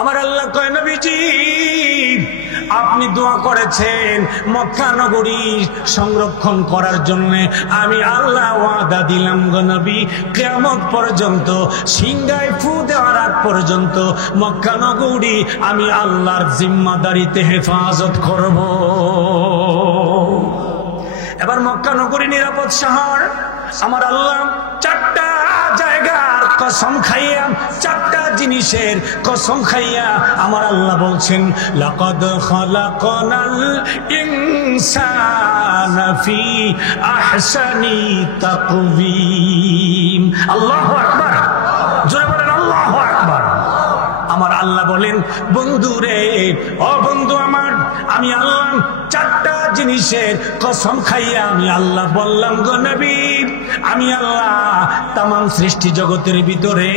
আমার আল্লাহ কয় নবীজি আপনি দোয়া করেছেন মক্কা নগরী সংরক্ষণ করার জন্য, আমি আল্লাহ ওয়াদা দিলাম গো নবী কিয়ামত পর্যন্ত সিংহায় ফু দেওয়ার আগ পর্যন্ত মক্কা নগরী আমি আল্লাহর জিম্মাদারিতে হেফাজত করব। এবার মক্কা নগরী নিরাপদ শহর। আমার আল্লাহ চারটা জায়গার কসম খাইয়া, চারটা জিনিসের কসম খাইয়া আমার আল্লাহ বলছেন লাকাদ খালাকনাল ইনসানা ফি আহসানি তাকওয়িম। আল্লাহু আকবার, জোরে বলেন আল্লাহু আকবার। আমার আল্লাহ বলেন বন্ধু রে, ও বন্ধু আমার, আমি আল্লাহ চারটা জিনিসের কসম খাইয়া আমি আল্লাহ বললাম গো নবী, আমি আল্লাহ তামাম সৃষ্টি জগতের ভিতরে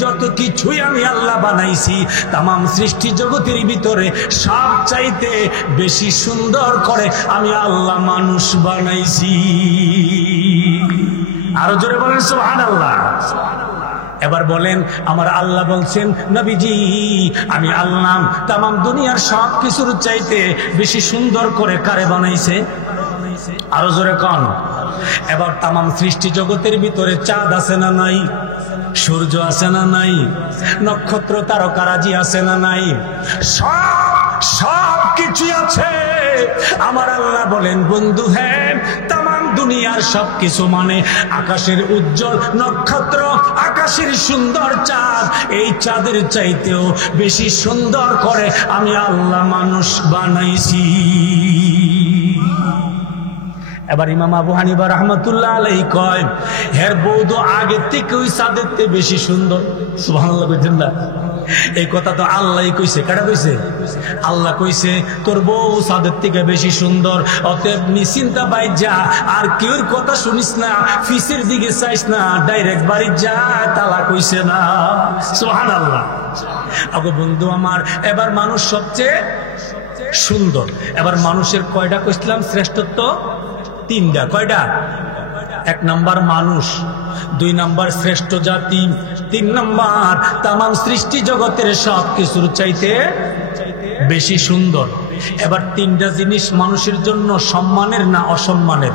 যত কিছুই আমি আল্লাহ বানাইছি, তামাম সৃষ্টি জগতের ভিতরে সব চাইতে বেশি সুন্দর করে আমি আল্লাহ মানুষ বানাইছি। আরো জোরে বলেন সুবহানাল্লাহ। এবার বলেন আমার আল্লাহ বলছেন নবীজি আমি আল্লাহ তামাম দুনিয়ার সব কিছুর চাইতে বেশি সুন্দর করে কারে বানাইছে? আরো জোরে কন। এবার তামাম সৃষ্টি জগতের ভিতরে চাঁদ আছে না নাই? সূর্য আছে না নাই? নক্ষত্র তারকারাজি আছে না নাই? সব কিছুই আছে। আমার আল্লাহ বলেন বন্ধু হ্যাঁ, তামাম দুনিয়ার সবকিছু মানে আকাশের উজ্জ্বল নক্ষত্র, আকাশের সুন্দর চাঁদ, এই চাঁদের চাইতেও বেশি সুন্দর করে আমি আল্লাহ মানুষ বানাইছি। এবার ইমাম আবু হানিফা রাহমাতুল্লাহ আলাইহি কয় হের বউ তো আগের থেকে ওই চাঁদের থেকে বেশি সুন্দর। সুবহানাল্লাহ কইতেন না? এই কথা তো আল্লাহই কইছে। কারা কইছে? আল্লাহ কইছে তোর বউ চাঁদের থেকে বেশি সুন্দর, অতএব নিশ্চিন্তা বাইর যা, আর কেউর কথা শুনিস না, ফিসের দিকে চাইস না, ডাইরেক্ট বাড়ি যা, তালা কইছে না। সুবহানাল্লাহ। আগো বন্ধু আমার, এবার মানুষ সবচেয়ে সুন্দর। এবার মানুষের কয়টা কইছিলাম শ্রেষ্ঠত্ব? তিনটা। কয়টা? এক নাম্বার মানুষ, দুই নাম্বার শ্রেষ্ঠ জাতি, তিন নাম্বার তামাম সৃষ্টি জগতের সব কিছুর চাইতে বেশি সুন্দর। এবার তিনটা জিনিস মানুষের জন্য সম্মানের না অসম্মানের?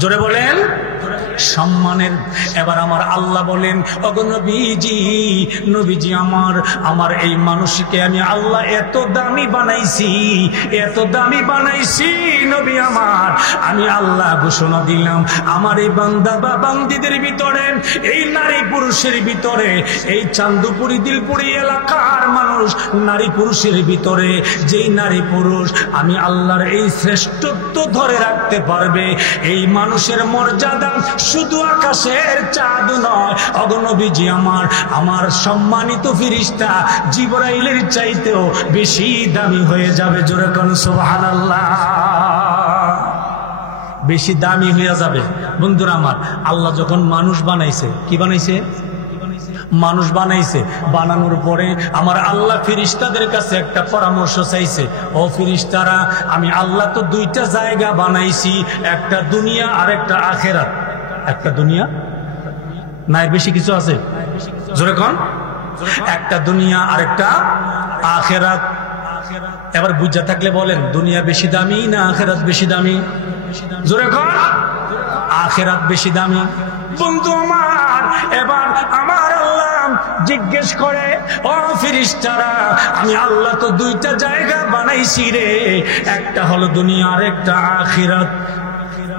জোরে বলেন সম্মানের। এবার আমার আল্লাহ বলেন ওগো নবীজি, নবীজি আমার এই মানুষকে আমি আল্লাহ এত দামি বানাইছি, এত দামি বানাইছি নবী আমার, আমি আল্লাহ ঘোষণা দিলাম আমার এই বান্দা বা বান্দীদের ভিতরে, এই নারী পুরুষের ভিতরে, এই চান্দপুরি দিলপুরি এলাকার মানুষ নারী পুরুষের ভিতরে যেই নারী পুরুষ আমি আল্লাহর এই শ্রেষ্ঠত্ব ধরে রাখতে পারবে, এই মানুষের মর্যাদা শুধু আকাশের চাঁদ নয়, ওগো নবীজি আমার সম্মানিত ফেরেশতা জিবরাইলের চাইতেও বেশি দামি হয়ে যাবে। জোরে কোন সুবহানাল্লাহ। বেশি দামি হয়ে যাবে। বন্ধুরা আমার, আল্লাহ যখন মানুষ বানাইছে, কি বানাইছে? মানুষ বানাইছে। বানানোর পরে আমার আল্লাহ ফেরেশতাদের কাছে একটা পরামর্শ চাইছে, ও ফেরেশতারা আমি আল্লাহ তো দুইটা জায়গা বানাইছি, একটা দুনিয়া আর একটা আখিরাত। একটা দুনিয়া না, এর বেশি কিছু আছে? জোরে কোন। একটা দুনিয়া আর একটা আখিরাত। এবার বুঝা থাকলে বলেন দুনিয়া বেশি দামি না আখিরাত বেশি দামি? জোরে কোন। আখিরাত বেশি দামি। বন্ধু আমার, এবার আমার আল্লাহ জিজ্ঞেস করে ও ফেরেশতারা আমি আল্লাহ তো দুইটা জায়গা বানাইছি রে, একটা হলো দুনিয়া আর একটা আখিরাত।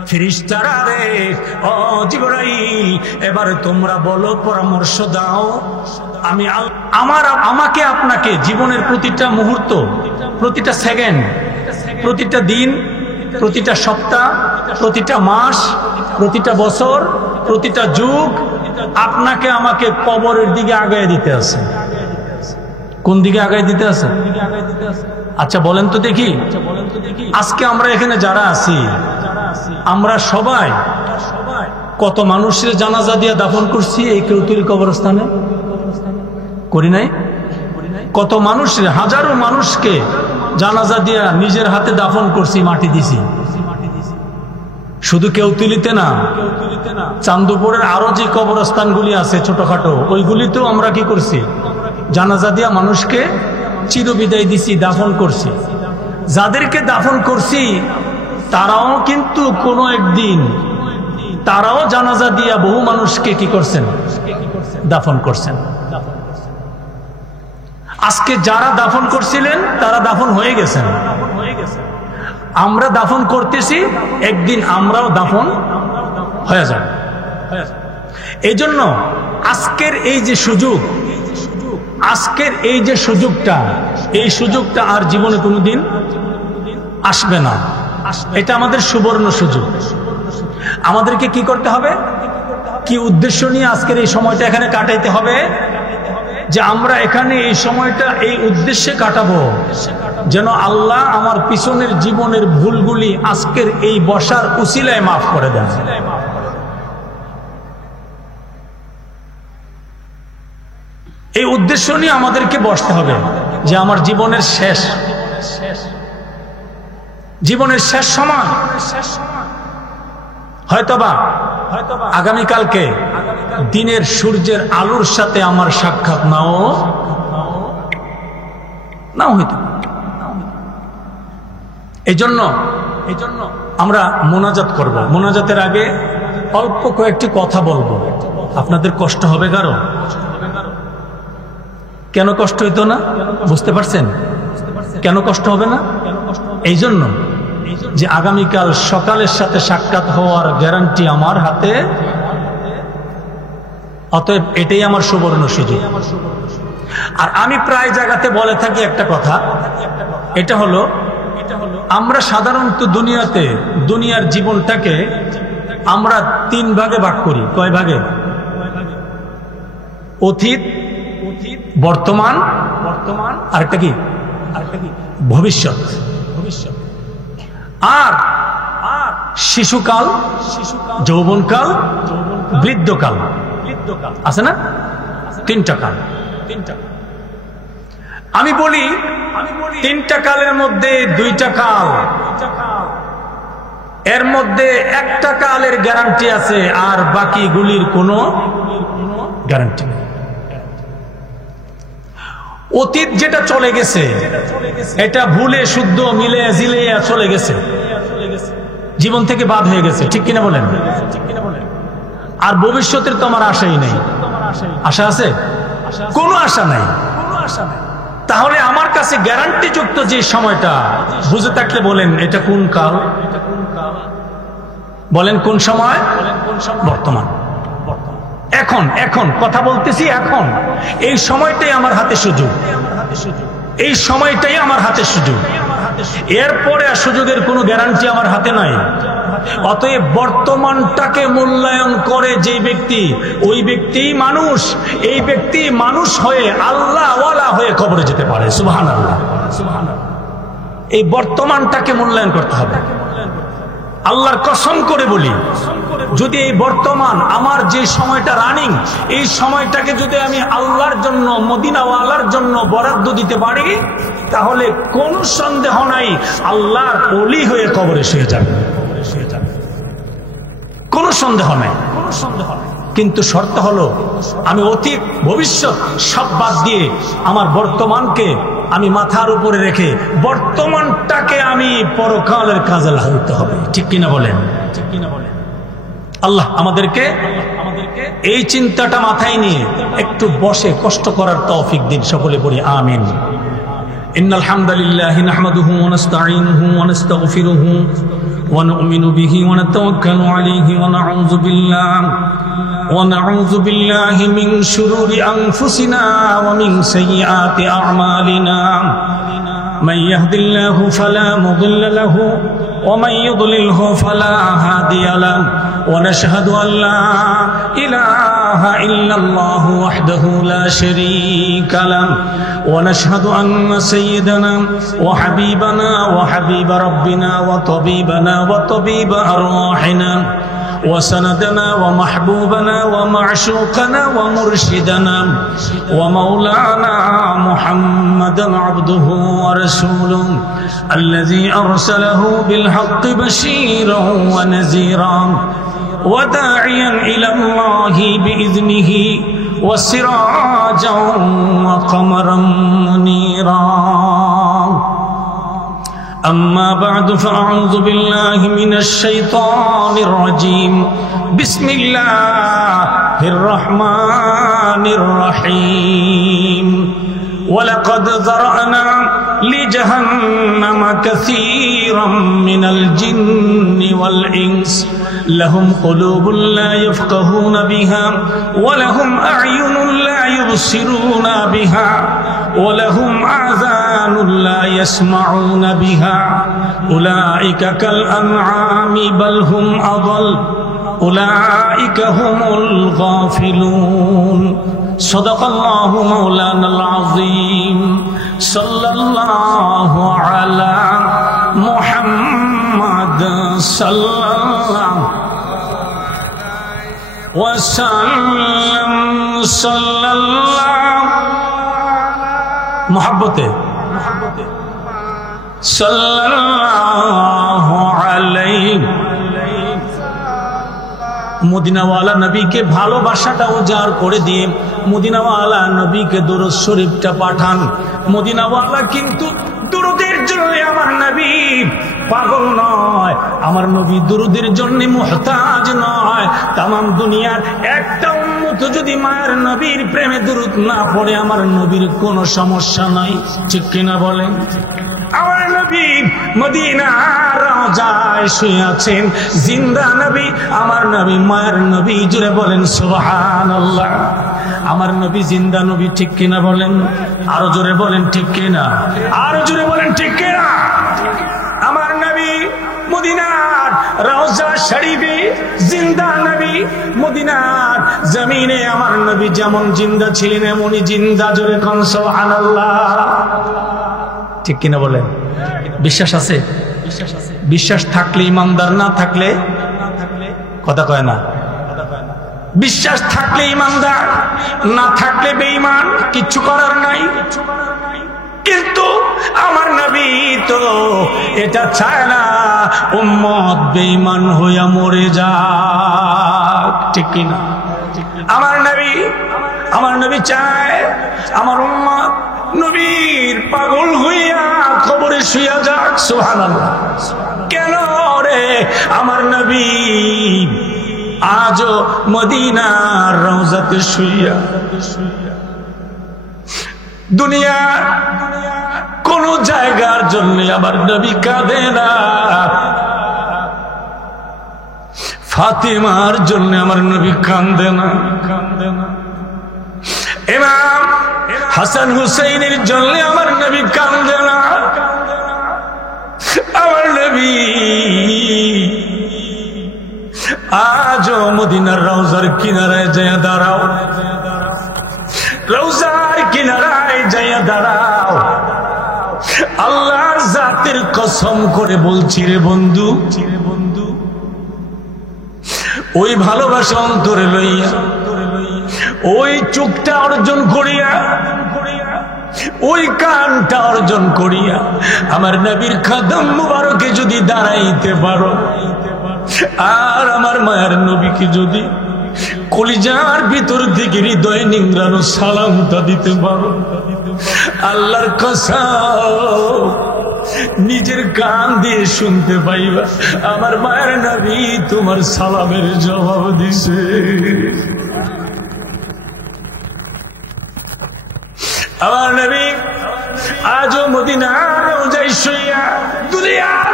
ফেরেশতারা রে, ও জিবরাইল এবার তোমরা বলো, পরামর্শ দাও, আমি আমাকে আপনাকে জীবনের প্রতিটা মুহূর্ত, প্রতিটা সেকেন্ড, প্রতিটা দিন, প্রতিটা সপ্তাহ, প্রতিটা মাস, প্রতিটা বছর, প্রতিটা যুগ আপনাকে আমাকে কবরের দিকে আগায় দিতে আছে। কোন দিকে আগায় দিতে আছে? আচ্ছা বলেন তো দেখি, আজকে আমরা এখানে যারা আছি আমরা সবাই কত মানুষের জানাজা দিয়ে দাফন করছি এই কেউতুলি কবরস্থানে? করি নাই? কত মানুষের, হাজারো মানুষকে জানাজা দিয়া নিজের হাতে দাফন করছি, মাটি দিছি। শুধু কেউতুলিতে না, চান্দপুরের আরো যে কবরস্থানগুলি আছে ছোটখাটো, ওইগুলিতেও আমরা কি করছি? জানাজা দিয়া মানুষকে চিরবিদায় দিছি, দাফন করছি। যাদেরকে দাফন করছি তারাও কিন্তু কোনো একদিন তারাও জানাজা দিয়া বহু মানুষকে কি করছেন? দাফন করছেন। আজকে যারা দাফন করছিলেন তারা দাফন হয়ে গেছেন, আমরা দাফন করতেছি, একদিন আমরাও দাফন হয়ে যাব। এই জন্য আজকের এই যে সুযোগ, আজকের এই যে সুযোগটা, এই সুযোগটা আর জীবনে কোনোদিন আসবে না। এটা আমাদের সুবর্ণ সুযোগ। আমাদেরকে কি করতে হবে? কি উদ্দেশ্য নিয়ে আজকের এই সময়টা এখানে কাটাইতে হবে? যে আমরা এখানে এই সময়টা এই উদ্দেশ্যে কাটাবো যেন আল্লাহ আমার পিছনের জীবনের ভুলগুলি আজকের এই বসার উসিলায় মাফ করে দেন। এই উদ্দেশ্য নিয়ে আমাদেরকে বসতে হবে যে আমার জীবনের শেষ সময়, হয়তোবা আগামীকালকে দিনের সূর্যের আলোর সাথে আমার সাক্ষাৎ নাও হইতে। এই জন্য আমরা মোনাজাত করব। মোনাজাতের আগে অল্প কয়েকটি কথা বলবো। আপনাদের কষ্ট হবে কারো? কেন কষ্ট হইতো না? বুঝতে পারছেন কেন কষ্ট হবে না? এই জন্য যে আগামীকাল সকালের সাথে সাক্ষাৎ হওয়ার গ্যারান্টি আমার হাতে, অতএব এটাই আমার সুবর্ণ সুযোগ। আর আমি প্রায় জায়গাতে বলে থাকি একটা কথা, এটা হলো আমরা সাধারণত দুনিয়ার জীবনটাকে আমরা 3 ভাগে ভাগ করি। কয় ভাগে? অতীত, বর্তমান, আরেকটা কি? ভবিষ্যৎ। আর শিশুকাল, যৌবনকাল, বৃদ্ধকাল আছে না? 3টা কাল। আমি বলি 3টা কালের মধ্যে 2টা কাল, এর মধ্যে একটা কালের গ্যারান্টি আছে আর বাকিগুলির কোনো গ্যারান্টি নেই। অতীত যেটা চলে গেছে এটা ভুলে শুদ্ধ মিলে জিলে চলে গেছে, জীবন থেকে বাদ হয়ে গেছে, ঠিক কিনা বলেন? আর ভবিষ্যতের তো আমার আশাই নেই। আশা আছে? কোনো আশা নাই। তাহলে আমার কাছে গ্যারান্টি যুক্ত যে সময়টা বুঝে থাকলে বলেন এটা কোন কাল? বলেন কোন সময়? বর্তমান। এখন কথা বলতেছি, এখন এই সময়টাই আমার হাতে সুযোগ, এই সময়টাই আমার হাতে সুযোগ। এরপরে আর সুযোগের কোনো গ্যারান্টি আমার হাতে নাই। অতএব বর্তমানটাকে মূল্যায়ন করে যে ব্যক্তি, ওই ব্যক্তি মানুষ, এই ব্যক্তি মানুষ হয়ে আল্লাহ ওয়ালা হয়ে কবরে যেতে পারে। সুবহানাল্লাহ। এই বর্তমানটাকে মূল্যায়ন করতে হবে। আল্লাহর কসম করে বলি, যদি এই বর্তমান আমার যে সময়টা রানিং, এই সময়টাকে যদি আমি আল্লাহর জন্য, মদিনাওয়ালার জন্য বরাদ্দ দিতে পারি, তাহলে কোনো সন্দেহ নাই আল্লাহর ওলি হয়ে কবরে শুয়ে যাবে, কোনো সন্দেহ নাই। কিন্তু শর্ত হলো আমি অতীত ভবিষ্যৎ সব বাদ দিয়ে আমার বর্তমানকে আমি মাথার উপরে রেখে বর্তমানটাকে আমি পরকালের কাজে লাগাতে হবে। ঠিক কিনা বলেন? আল্লাহ আমাদেরকে এই চিন্তাটা মাথায় নিয়ে একটু বসে কষ্ট করার তৌফিক দিন। সকলে পড়ি আমিন। ইন্নাল হামদালিল্লাহি নাহমাদুহু ওয়া নাস্তাঈনুহু ওয়া নাস্তাগফিরুহু ওয়া নু'মিনু বিহি ওয়া নাতাওয়াক্কালু আলাইহি ওয়া নাউযু বিল্লাহি মিন শুরুরি আনফুসিনা ওয়া মিন সাইয়্যাতি আ'মালিনা। من يهد الله فلا مضل له ومن يضلله فلا هادي له ونشهد أن لا إله إلا الله وحده لا شريك له ونشهد أن سيدنا وحبيبنا وحبيب ربنا وطبيبنا وطبيب أرواحنا وسندنا ومحبوبنا ومعشوقنا ومرشدنا ومولانا محمدا عبده ورسوله الذي أرسله بالحق بشيرا ونذيرا وداعيا إلى الله بإذنه وسراجا وقمرا منيرا أما بعد فأعوذ بالله من الشيطان الرجيم بسم الله الرحمن الرحيم ولقد ذرأنا لجهنم كثيرا من الجن والإنس لهم قلوب لا يفقهون بها ولهم أعين لا يبصرون بها ولهم آذان لا يسمعون بها أولئك كالأنعام بل هم أضل أولئك هم الغافلون صدق الله مولانا العظيم صلى الله على محمد صلى الله وسلم صلى الله محبته صلى الله عليه মদিনাওয়ালা নবীকে ভালোবাসাটা উজাড় করে দিয়ে মদিনাওয়ালা নবীকে দুরূদ শরীফটা পাঠান। মদিনাওয়ালা কিন্তু দুরূদের জন্য আমার নবী পাগল নয়, আমার নবী দুরূদের জন্য মুহতাজ নয়। তামাম দুনিয়ার একটা উম্মত যদি মায়ের নবীর প্রেমে দুরূদ না পড়ে আমার নবীর কোনো সমস্যা নাই, ঠিক কিনা বলেন? আমার নবী মদিনার রওজায় শুয়ে আছেন, জিন্দা নবী, আমার নবী মায়ের নবী, জুড়ে বলেন সুবহানাল্লাহ। আমার নবী জিন্দা নবী, ঠিক কিনা বলেন? আরো জোরে বলেন ঠিক কিনা, আরো জোরে বলেন ঠিক কিনা। আমার নবী মদিনার রওজা শরীফে জিন্দা নবী, মদিনার জমিনে আমার নবী যেমন জিন্দা ছিলেন এমনই জিন্দা, জোরে কোন সুবহানাল্লাহ, ঠিক কিনা বলেন? বিশ্বাস আছে? বিশ্বাস থাকলে ইমানদার, না থাকলে কথা কয় না। বিশ্বাস থাকলে ইমানদার, না থাকলে বেঈমান, কিচ্ছু করার নাই। কিন্তু আমার নবী তো এটা চায় না উম্মত বেঈমান হইয়া মরে যাক, ঠিক কিনা? আমার নবী চায় আমার উম্মত নবীর পাগল হইয়া কবরে শুইয়া যাক। সুবহানাল্লাহ। কেন রে? আমার নবী আজও মদিনার রওজাতে শুইয়া দুনিয়ার কোন জায়গার জন্য আমার নবী কাঁদে না। ফাতেমার জন্য আমার নবী কাঁদে না, ইমাম হাসান হুসাইনের জন্য আমার নবী কাঁদে না। আমার নবী আজও মদিনার রওজার কিনারায় যাইয়া দাঁড়াও, রওজার কিনারায় যাইয়া দাঁড়াও। আল্লাহর জাতের কসম করে বলছি রে বন্ধু, ওই ভালোবাসা অন্তরে লইয়া, ওই চোখটা অর্জন করিয়া, ওই কানটা অর্জন করিয়া আমার নবীর কদম মুবারকে যদি দাঁড়াইতে পারো, আর আমার মায়ের নবীকে যদি কলিজার ভিতর থেকে হৃদয় নিংড়ানো সালামটা দিতে পারো, আল্লাহর কসম নিজের কান দিয়ে শুনতে পাইবা আমার মায়ের নবী তোমার সালামের জবাব দিছে। আমার নবী আজও মদিনার রওজায় শুইয়া দুনিয়ার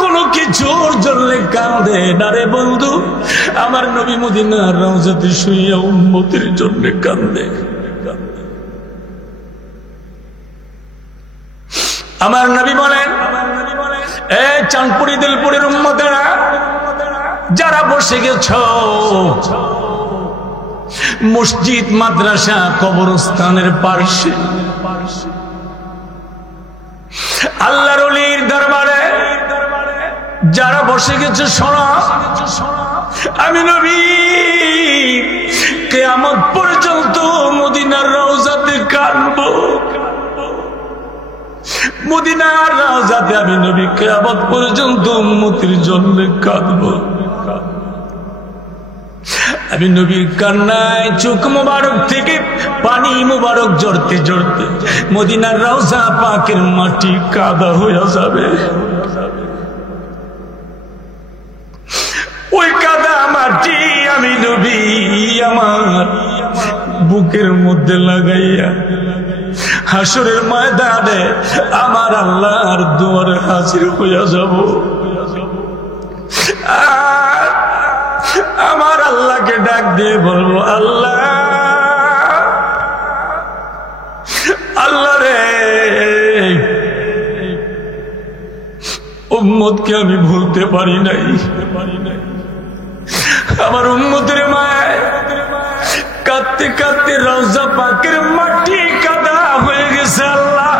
কোন কিছুর জন্য কাঁদে না রে বন্ধু। আমার নবী মদিনার রওজাতে শুইয়া উম্মতের জন্য কাঁদে। আমার নবী বলেন, এ চাঁদপুরি দিলপুরের উম্মতেরা যারা বসে গেছ মসজিদ মাদ্রাসা কবরস্থানের পার্শ্বে আল্লাহর ওলির দরবারে যারা বসে গেছে শোনো, আমি নবী কিয়ামত পর্যন্ত মদিনার রওজাতে কাঁদবো। মদিনার রওজাতে আমি নবী কিয়ামত পর্যন্ত উম্মতের জন্য কাঁদবো। আমি নবীর কান্নায় চোখ মুবারক থেকে পানি মুবারক ঝরতে ঝরতে মদিনার রওজা পাকের মাটি কাদা হয়ে যাবে। ওই কাদা মাটি আমি নবী আমার বুকের মধ্যে লাগাইয়া হাসরের ময়দানে আমার আল্লাহর দুয়ারে হাজির হইয়া যাব। আমার আল্লাহকে ডাক দিয়ে বলবো, আল্লাহ আল্লাহ রে, উম্মতকে আমি ভুলতে পারি নাই। আমার উম্মতের মায় কাঁদতে কাঁদতে রওজা পাকের মাটি কাদা হয়ে গেছে। আল্লাহ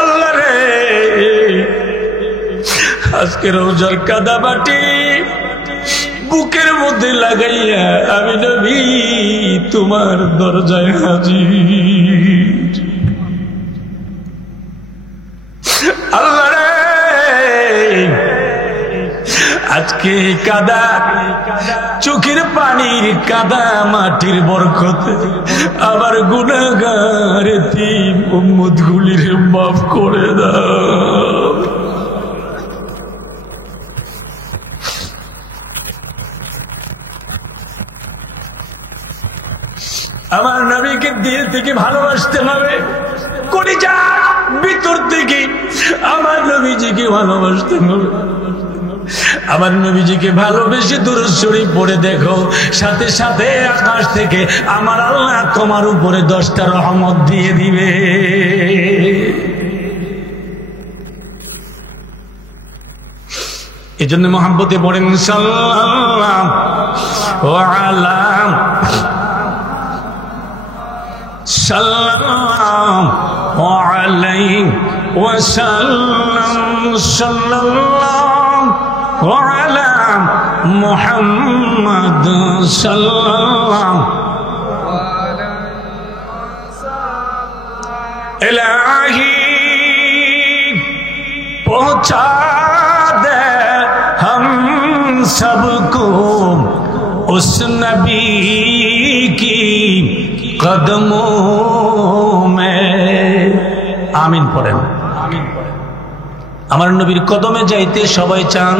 আল্লাহ রে, আজকে রওজার কাদা মাটি বুকের মধ্যে লাগাইয়া আমি নবী তোমার দরজায় হাজির। আল্লাহ রে, আজকে কাদা চোখের পানির কাদা মাটির বরকতে আবার গুনাহগার এতিম উম্মত গুলির মাফ করে দাও। আমার নবীকে দিল থেকে ভালোবাসতে হবে, কলিজা ভিতর থেকে আমার নবীজিকে ভালোবাসতে হবে। আমার নবীজিকে ভালোবেসে দুরূদ শরীফ পড়ে দেখো, সাথে সাথে আকাশ থেকে আমার আল্লাহ তোমার উপরে 10টা রহমত দিয়ে দিবে। এজন্য মহব্বতে পড়েন সাল্লাল্লাহু আলাইহি ওয়াসাল্লাম। সাল্লাল্লাহু আলা মুহাম্মাদ সাল্লাল্লাহু ইলাহি পৌঁছা দে हम सबको उस नबी की कदमों में। आमीन पढ़ें। আমার নবীর কদমে যাইতে সবাই চান,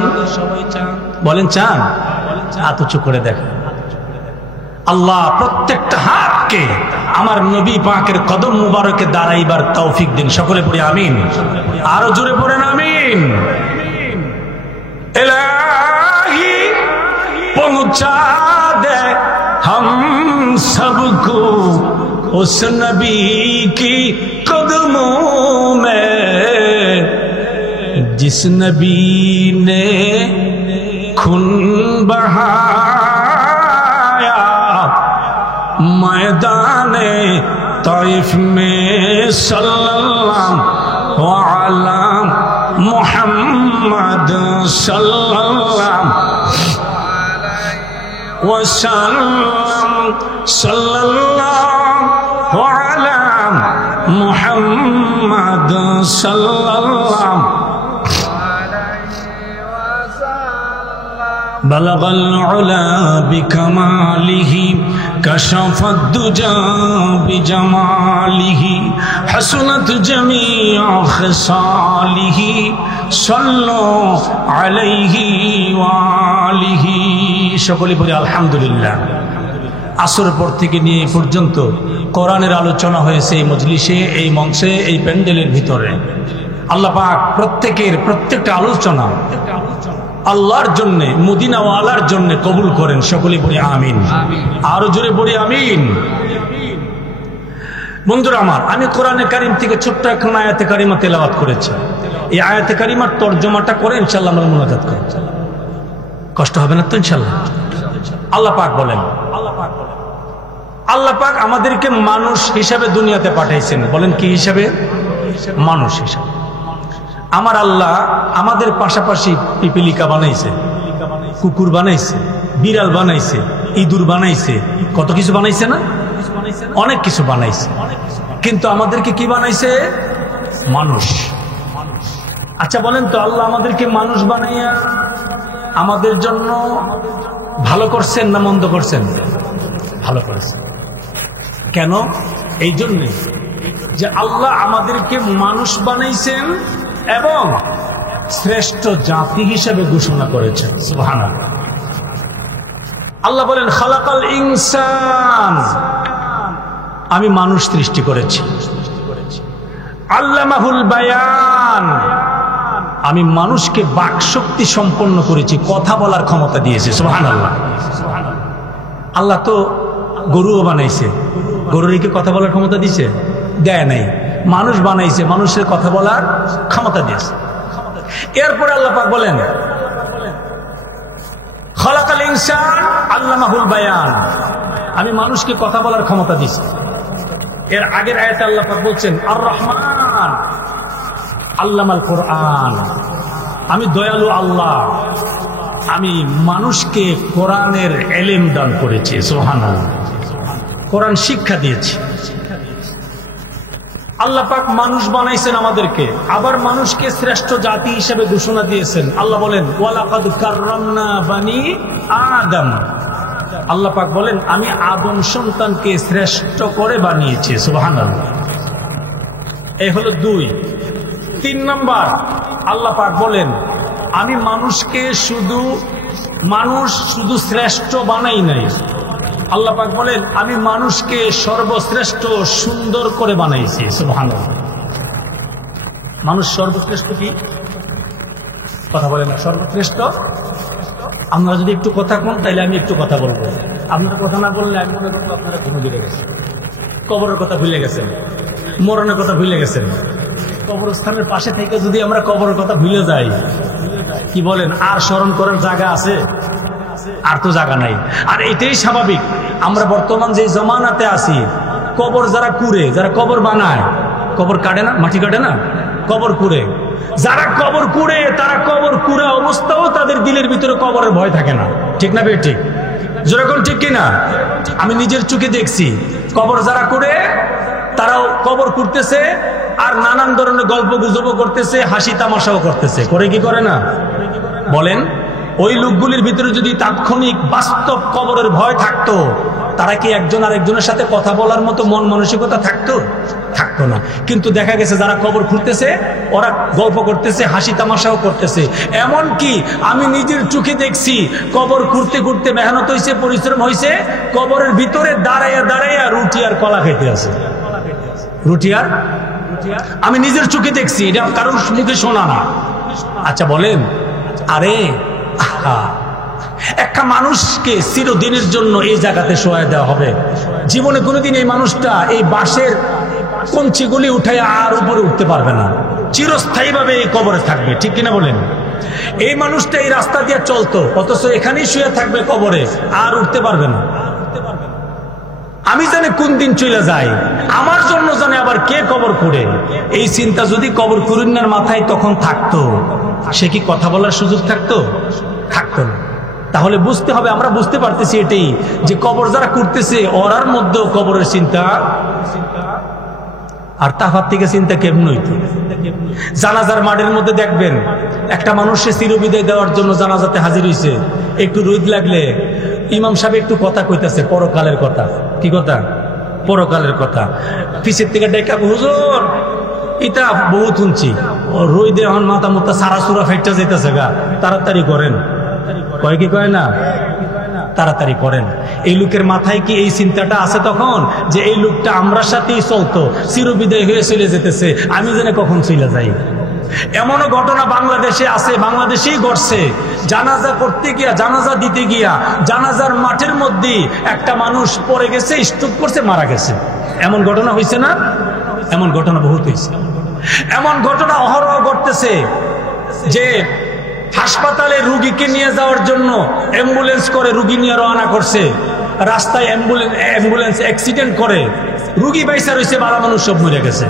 বলেন চান? হাত উঁচু করে দেখেন। আল্লাহ প্রত্যেকটা হাতকে আমার নবী পাকের কদম মুবারকে দাঁড়াইবার তৌফিক দিন। সকলে পড়ি আমিন। আরো জোরে পড়েন আমিন। इलाही पहुंचा दे हम सबको उस नबी की कदमों में जिस नबी ने खून बहाया मैदाने ताइफ में सल्लल्लाहु अलैहि मुहम्मद सल्लल्लाहु वसल्लम। सल्लल्लाहु अलैहि मुहम्मद सल्लल्लाहु बलगल उला बिकमालिही कशफत दुजा बिजमालिही हसनत जमीअ खिसालिही सल्लु अलैहि वालिही। সকলে পড়ি আলহামদুলিল্লাহ। আসরের পর থেকে নিয়ে এই পর্যন্ত কোরআনের আলোচনা হয়েছে এই মজলিসে, এই মঞ্চে, এই প্যান্ডেলের ভিতরে। আল্লাহ পাক প্রত্যেকটা আলোচনা আল্লাহর জন্য, মদিনাওয়ালার জন্য কবুল করেন। সকলে পড়ি আমিন। আরো জোরে পড়ি আমিন। বন্ধুরা আমার, আমি কোরআনে কারিম থেকে ছোট্ট একটা আয়াতে কারিমা তেলাওয়াত করেছি। এই আয়াতে কারিমার তরজমাটা করে ইনশাআল্লাহ আমরা মুনাজাত করব। কষ্ট হবে না তো ইনশাআল্লাহ? আল্লাহ পাক বলেন, আল্লাহ পাক আমাদেরকে মানুষ হিসাবে দুনিয়াতে পাঠাইছেন। বলেন কি হিসাবে? মানুষ হিসাবে। আমার আল্লাহ আমাদের পাশাপাশি পিপিলিকা বানাইছে, কুকুর বানাইছে, বিড়াল বানাইছে, ইঁদুর বানাইছে, কত কিছু বানাইছে না? অনেক কিছু বানাইছে। কিন্তু আমাদেরকে কি বানাইছে? মানুষ। আচ্ছা বলেন তো, আল্লাহ আমাদেরকে মানুষ বানাইয়া আমাদের জন্য ভালো করছেন না মন্দ করছেন? ভালো করেছেন। কেন? এই জন্যে যে আল্লাহ আমাদেরকে মানুষ বানাইছেন এবং শ্রেষ্ঠ জাতি হিসেবে ঘোষণা করেছেন। সুবহানাল্লাহ। আল্লাহ বলেন খালাকাল ইনসান, আমি মানুষ সৃষ্টি করেছি। আল্লামাহুল বায়ান, আমি মানুষকে বাকশক্তি সম্পন্ন করেছি, কথা বলার ক্ষমতা দিয়েছি। সুবহানাল্লাহ। আল্লাহ তো গরুও বানাইছে, গরুর কি কথা বলার ক্ষমতা দিয়েছে? দেয় নাই। মানুষ বানাইছে, মানুষের কথা বলার ক্ষমতা দিয়েছে। এরপরে আল্লাহ পাক বলেন খালাকাল ইনসান আল্লামাহুল বায়ান, আমি মানুষকে কথা বলার ক্ষমতা দিয়েছি। এর আগের আয়াতে আল্লাহ পাক বলছেন আর রহমান আল্লামাল কোরআন, আমি দয়ালু আল্লাহ, আমি মানুষকে কোরআনের ইলম দান করেছি। সুবহানাল্লাহ। কোরআন শিক্ষা দিয়েছি। আল্লাহ পাক মানুষ বানাইছেন আমাদেরকে, আবার মানুষকে শ্রেষ্ঠ জাতি হিসেবে ঘোষণা দিয়েছেন। আল্লাহ বলেন ওয়ালাকাদ কাররামনা বানি আদম, আল্লাহ পাক বলেন আমি আদম সন্তানকে শ্রেষ্ঠ করে বানিয়েছি। সুবহানাল্লাহ। এই হলো 2। 3 নম্বর, আল্লাহ পাক বলেন আমি মানুষকে শুধু শ্রেষ্ঠ বানাই নাই, আল্লাহ পাক বলেন আমি মানুষকে সর্বশ্রেষ্ঠ সুন্দর করে বানাইছি। সুবহানাল্লাহ। মানুষ সর্বশ্রেষ্ঠ কি? কথা বলে না সর্বশ্রেষ্ঠ। আপনারা যদি একটু কথা কন তাইলে আমি একটু কথা বলবো, আপনারা কথা না বললে আমি মনে করবো আপনারা ঘুমে ভুলে গেছেন, কবরের কথা ভুলে গেছেন, মরণের কথা ভুলে গেছেন। কবরস্থানের পাশে থেকে যদি আমরা কবরের কথা ভুলে যাই, কি বলেন আর স্মরণ করার জায়গা আছে? আর তো জায়গা নাই। আর এটাই স্বাভাবিক। আমরা বর্তমান যে জমানাতে আছি, কবর যারা কুড়ে, যারা কবর বানায়, কবর কাটে না, মাটি কাটে না, কবর কুড়ে, যারা কবর কুড়ে তারা কবর কুড়া অবস্থাও তাদের দিলের ভিতরে কবরের ভয় থাকে না। ঠিক না? ঠিক যেরকম ঠিক কিনা? আমি নিজের চোখে দেখছি কবর যারা কুড়ে তারাও কবর কুড়তেছে আর নানান ধরনের গল্প গুজবও করতেছে, হাসি তামাশাও করতেছে। করে কি করে না? বলেন ওই লোকগুলির ভিতরে যদি তাৎক্ষণিক বাস্তব কবরের ভয় থাকতো, তারা কি একজন আরেকজনের সাথে কথা বলার মতো মন মানসিকতা থাকতো? থাকতো না। কিন্তু দেখা গেছে যারা কবর খুঁড়তেছে ওরা গল্প করতেছে, হাসি তামাশাও করতেছে। এমন কি আমি নিজের চোখে দেখছি কবর খুঁড়তে খুঁড়তে মেহনত হয়েছে, পরিশ্রম হয়েছে, কবরের ভিতরে দাঁড়াইয়া দাঁড়াইয়া রুটি আর কলা খেতে আছে। রুটি আর আমি নিজের চোখে দেখছি, এটা কারণ মুখে শোনা না। আচ্ছা বলেন, আরে একটা মানুষকে চিরদিনের জন্য এই জায়গাতে শোয়া দেওয়া হবে, জীবনে কোনোদিন এই মানুষটা এই বাঁশের কঞ্চিগুলি উঠায় আর উপরে উঠতে পারবে না, চিরস্থায়ী ভাবে এই কবরে থাকবে। ঠিক কিনা বলেন? এই মানুষটা এই রাস্তা দিয়ে চলতো, অথচ এখানেই শুয়ে থাকবে কবরে, আর উঠতে পারবে না। আমি জানি কোন দিন চলে যায়, আমার জন্য জানে আবার কে কবর খুঁড়ে। এই চিন্তা যদি কবর খুঁড়িনার মাথায় তখন থাকতো, সে কি কথা বলার সুযোগ থাকতো? থাকতো না। তাহলে বুঝতে হবে, আমরা বুঝতে পারতেছি এটাই যে কবর যারা করতেছে ওরার মধ্যেও কবরের চিন্তা, আর তাফার থেকে চিন্তা কেমন হইতো। জানাজার মাঠের মধ্যে দেখবেন একটা মানুষের চিরবিদায় দেওয়ার জন্য জানাজাতে হাজির হয়েছে, একটু রোদ লাগলে ইমাম সাহেব একটু কথা কইতাছে, পরকালের কথা। কি কথা? পরকালের কথা। পিছের থেকে ডেকা, হুজুর ইটা বহুত শুনছি, রোদে এখন মাথা মুথা সারা সুরা ফাইটা যাইতেছে গা, তাড়াতাড়ি করেন। কয় কি কয় না? তাড়াতাড়ি করেন। এই লোকের মাথায় কি এই চিন্তাটা আছে তখন যে এই লোকটা আমরা সাথেই চলতো, চিরবিদায় হয়ে চলে যেতেছে, আমি জানি কখন চলে যাই? এমনও ঘটনা বাংলাদেশে আছে, বাংলাদেশেই ঘটছে। জানাজা করতে গিয়া, জানাজা দিতে গিয়া জানাজার মাঠের মধ্যে একটা মানুষ পড়ে গেছে, স্ট্রোক করছে, মারা গেছে। এমন ঘটনা হয়েছে না? এমন ঘটনা বহুত হয়েছে। এমন ঘটনা অহরহ ঘটতেছে যে হাসপাতালে রুগীকে নিয়ে যাওয়ার জন্য অ্যাম্বুলেন্স করে রুগী নিয়ে রওনা করছে, রাস্তায় অ্যাম্বুলেন্স অ্যাক্সিডেন্ট করে রুগী বাইসা রয়েছে, বালা মানুষ সব মরে গেছে।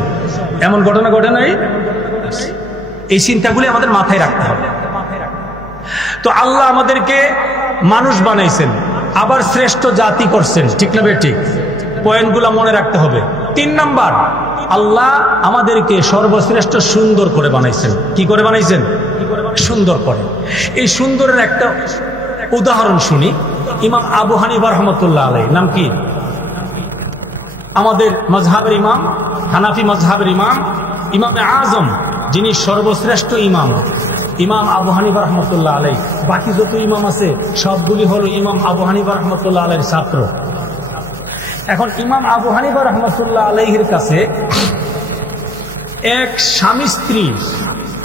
এমন ঘটনা ঘটে নাই? এই চিন্তাগুলি আমাদের মাথায় রাখতে হবে। তো আল্লাহ আমাদেরকে মানুষ বানাইছেন, আবার শ্রেষ্ঠ জাতি করছেন। ঠিক না? ঠিক পয়েন্টগুলো মনে রাখতে হবে। 3 নাম্বার, আল্লাহ আমাদেরকে সর্বশ্রেষ্ঠ সুন্দর করে বানাইছেন। কি করে বানাইছেন? সুন্দর করে। এই সুন্দরের একটা উদাহরণ শুনি। ইমাম আবু হানিফা রহমতুল্লাহ আলাইহি, নাম কি? আমাদের মাযহাবের ইমাম, হানাফি মাযহাবের ইমাম, ইমামে আজম, যিনি সর্বশ্রেষ্ঠ ইমাম, ইমাম আবু হানিফা রহমতুল্লাহ আলাইহি। বাকি যত ইমাম আছে সবগুলি হলো ইমাম আবু হানিফা রহমতুল্লাহ আলাইহির ছাত্র। এখন ইমাম আবু হানিফা রহমতুল্লাহ আলাইহির কাছে এক স্বামী স্ত্রী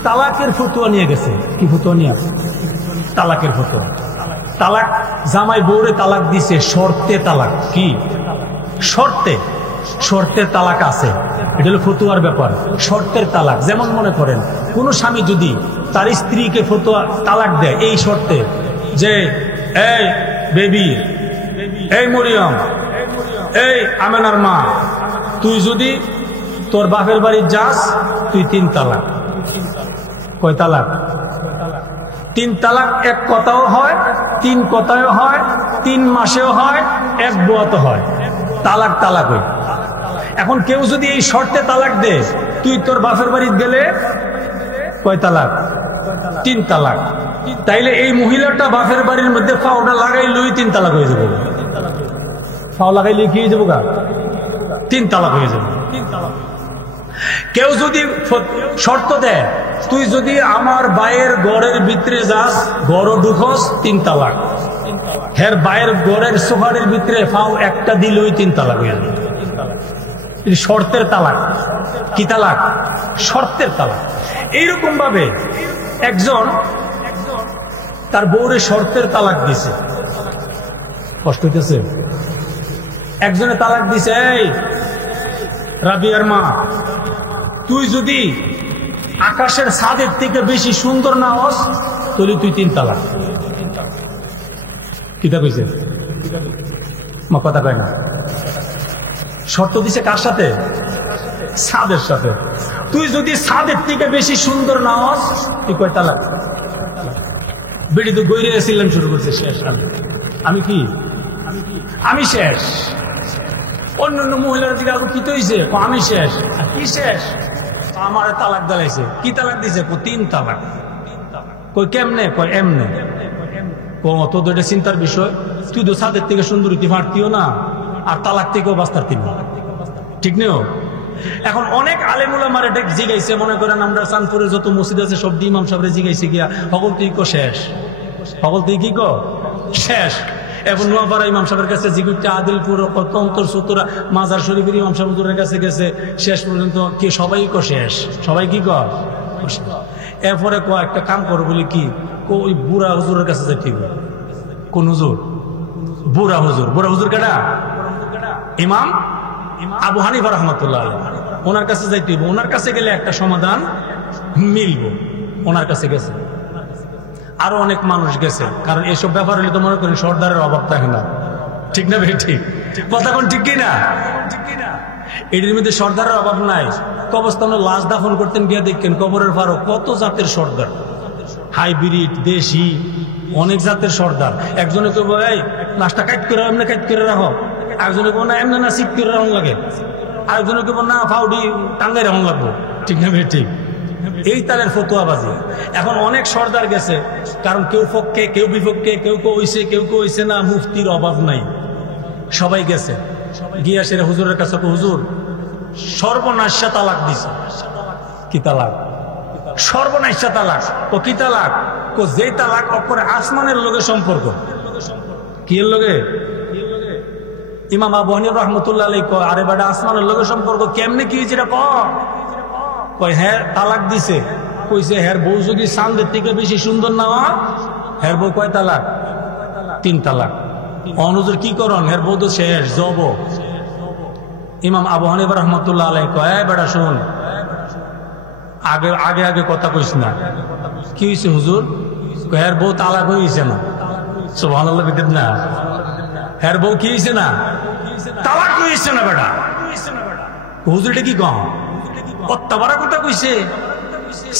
তালাকের ফতোয়া নিয়ে গেছে। কি ফতোয়া নিয়ে? তালাকের ফতোয়া। তালাক, জামাই বউরে তালাক দিছে, শর্তে তালাক। কি শর্তে? শর্তের তালাক আছে, এটা হলো ফতোয়ার ব্যাপার। শর্তের তালাক, যেমন মনে করেন কোন স্বামী যদি তার স্ত্রীকে ফতোয়া তালাক দেয় এই শর্তে যে এই বেবি, এই মরিয়ম, এই আমেনার মা, তুই যদি তোর বাপের বাড়ি যাস তুই 3 তালাক। কয় তালাক? 3 তালাক। এক কথাও হয়, 3 কথাও হয়, 3 মাসেও হয়, 1 বুয়াতে হয়। তালাক তালাক হই। এখন কেউ যদি এই শর্তে তালাক দে, তুই তোর বাপের বাড়ি গেলে কয় তালাক? 3 তালাক। তাইলে এই মহিলাটা বাপের বাড়ির মধ্যে ফাওটা লাগাইলেই 3 তালাক হয়ে যাবো। ফাও লাগাইলে কি হয়ে যাবো? 3 তালাক হয়ে যাবে। কেউ যদি শর্ত দেয়, তুই যদি আমার বায়ের গড়ের ভিতরে যাস, গড় ঢুকস, 3 তালাক। হের বায়ের গড়ের সোফারের ভিতরে ফাও একটা দিলেই 3 তালাক হয়ে যাবে। শর্তের তালাক। কি তালাক? শর্তের তালাক। এইরকম ভাবে একজন তার বউরে শর্তের তালাক দিছে। কষ্ট হইতেছে? একজনে তালাক দিছে, এই রাবিয়ার মা, তুই যদি আকাশের ছাদের থেকে বেশি সুন্দর না হস তাহলে তুই 3 তালাক। কিতা কইছে? মা কথা কয় না। শর্ত দিছে কার সাথে? ছাদের সাথে। তুই যদি ছাদের থেকে বেশি সুন্দর না হস তুই কয় তালাক? বেড়ি তো গৈরে ছিলেন, শুরু করছে শেষ। আমি কি? আমি শেষ। অন্যান্য মহিলার দিকে আরো কি হয়েছে? আমি শেষ। কি শেষ? আমার তালাক দাঁড়াইছে। কি তালাক দিছে? 3 তালাক। কই কেমনে? কয় এমনে। তোদের এটা চিন্তার বিষয়। তুই তো ছাদের থেকে সুন্দর হইতে পারতিও না, আর তালাক থেকেও বাঁচতে পারতি না। ঠিক নেও? এখন অনেক আলেম উলামার এটা জিগাইছে, মনে করেন আমরা চাঁদপুরের যত মসজিদ আছে সব ইমাম সাহেবরে জিগাইছে গিয়া, সকল তুই কো শেষ, সকল তুই কি কো শেষ। এখন নোয়াপাড়া ইমাম সাহেবের কাছে জিগুরটা, আদিলপুর, তন্তর সুতরা, মাজার শরীফের ইমাম সাহেবের কাছে গেছে, শেষ পর্যন্ত কি সবাই কো শেষ। সবাই কি কর? এরপরে ক একটা কাম করো বলে কি, ওই বুড়া হুজুরের কাছে যাইতে। কোন হুজুর? বুড়া হুজুর। বুড়া হুজুর কেডা? ইমাম আবু হানিফা রহমতুল্লাহ আলাইহি। ওনার কাছে যাইতে, ওনার কাছে গেলে একটা সমাধান মিলব। ওনার কাছে গেছে, আরো অনেক মানুষ গেছে। কারণ এসব ব্যাপার হলে তো মনে করেন সর্দারের অভাব থাকে না। ঠিক না ভাই? ঠিক কথা কোন? ঠিক কিনা? এটির মধ্যে সর্দারের অভাব নাই। কবরস্থানে লাশ দাফন করতেন গিয়ে দেখেন কবরের পারও কত জাতের সর্দার, হাইব্রিড, দেশি, অনেক জাতের সর্দার। একজনে কেউ এই লাশটা কাট করে এমনি কাট করে রাখো, একজনে কেউ না এমনি না সিট করে রাখুন লাগে, আরেকজনে কেউ না ফাউডি টাঙ্গাই রাখুন লাগবো। ঠিক না ভাই? ঠিক। এই তালের ফতোয়াবাজি। এখন অনেক সর্দার গেছে, কারণ কেউ পক্ষে, কেউ বিপক্ষে, কেউ কেউ হইছে, কেউ কেউ হইছে না। মুফতির অভাব নাই, সবাই গেছে। গিয়া সেরা হুজুরের কাছে, হুজুর সর্বনাশা তালাক দিছে। কি তালাক? সর্বনাশা তালাক। ও কি তালাক? ও যে তালাক অপরে আসমানের লোকের সম্পর্ক। কি এর লোকে? ইমাম আবু হানিফা রাহমাতুল্লাহ আলাইহি কয়, আরে বেটা আসমানের লোকের সম্পর্ক কেমনে? কি হয়েছে এটা কয়, হ্যাঁ তালাক দিছে। কইছে হ্যার বউ যদি চাঁদের থেকে বেশি সুন্দর না হয়, হ্যার বউ কয় তালাক? 3 তালাক। অনুজুর কি করন? হ্যার বউ তো শেষ, জব। ইমাম আবু হানিফা রাহমাতুল্লাহ আলাইহি কয়, বেটা শুন, আগে আগে আগে কথা কইস না। কি হয়েছে হুজুর? হ্যার বউ তালাক হয়েছে না। সুবহানাল্লাহ বিদেব না। হ্যার বউ কি হয়েছে না? তালাক হয়েছে না বেটা। হুজুর এটা কি কম? কত্তা বড় কথা কইছে।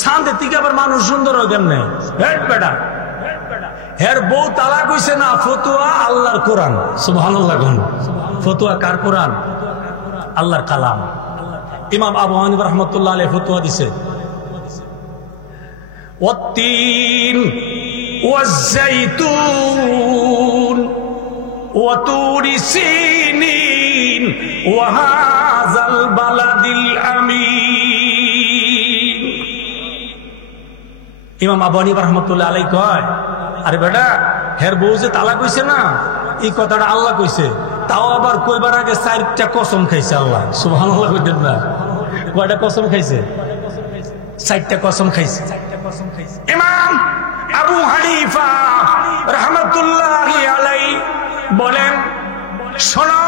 চাঁদের থেকে আবার মানুষ সুন্দর হয় কেমনে? বেটা হের বউ তালাক হইছে না, ফতোয়া আল্লাহর কোরআন। সুবহানাল্লাহ। ফতোয়া কার কোরআন? আল্লাহর কালাম। ইমাম আবু হানিফা রাহমাতুল্লাহ আলাইহি ফতোয়া দিছে, ওয়াত্তিন ওয়াজ্জাইতুন ওয়া তুরি সিনিন ওয়া হাযাল বালাদিল আমিন। ইমাম আবু হানিফা রাহমাতুল্লাহ আলাইহি কয়, আরে বেটা, হের বউ যে তালাক হইছে না, এই কথাটা আল্লাহ কইছে, তাও আবার কইবার আগে 4টা কসম খাইছে আল্লাহ। সুবহানাল্লাহ কইতেন না? কয়টা কসম খাইছে? 4টা কসম খাইছে। ইমাম আবু হানিফা রাহমাতুল্লাহি আলাইহি বলেন, শোনো,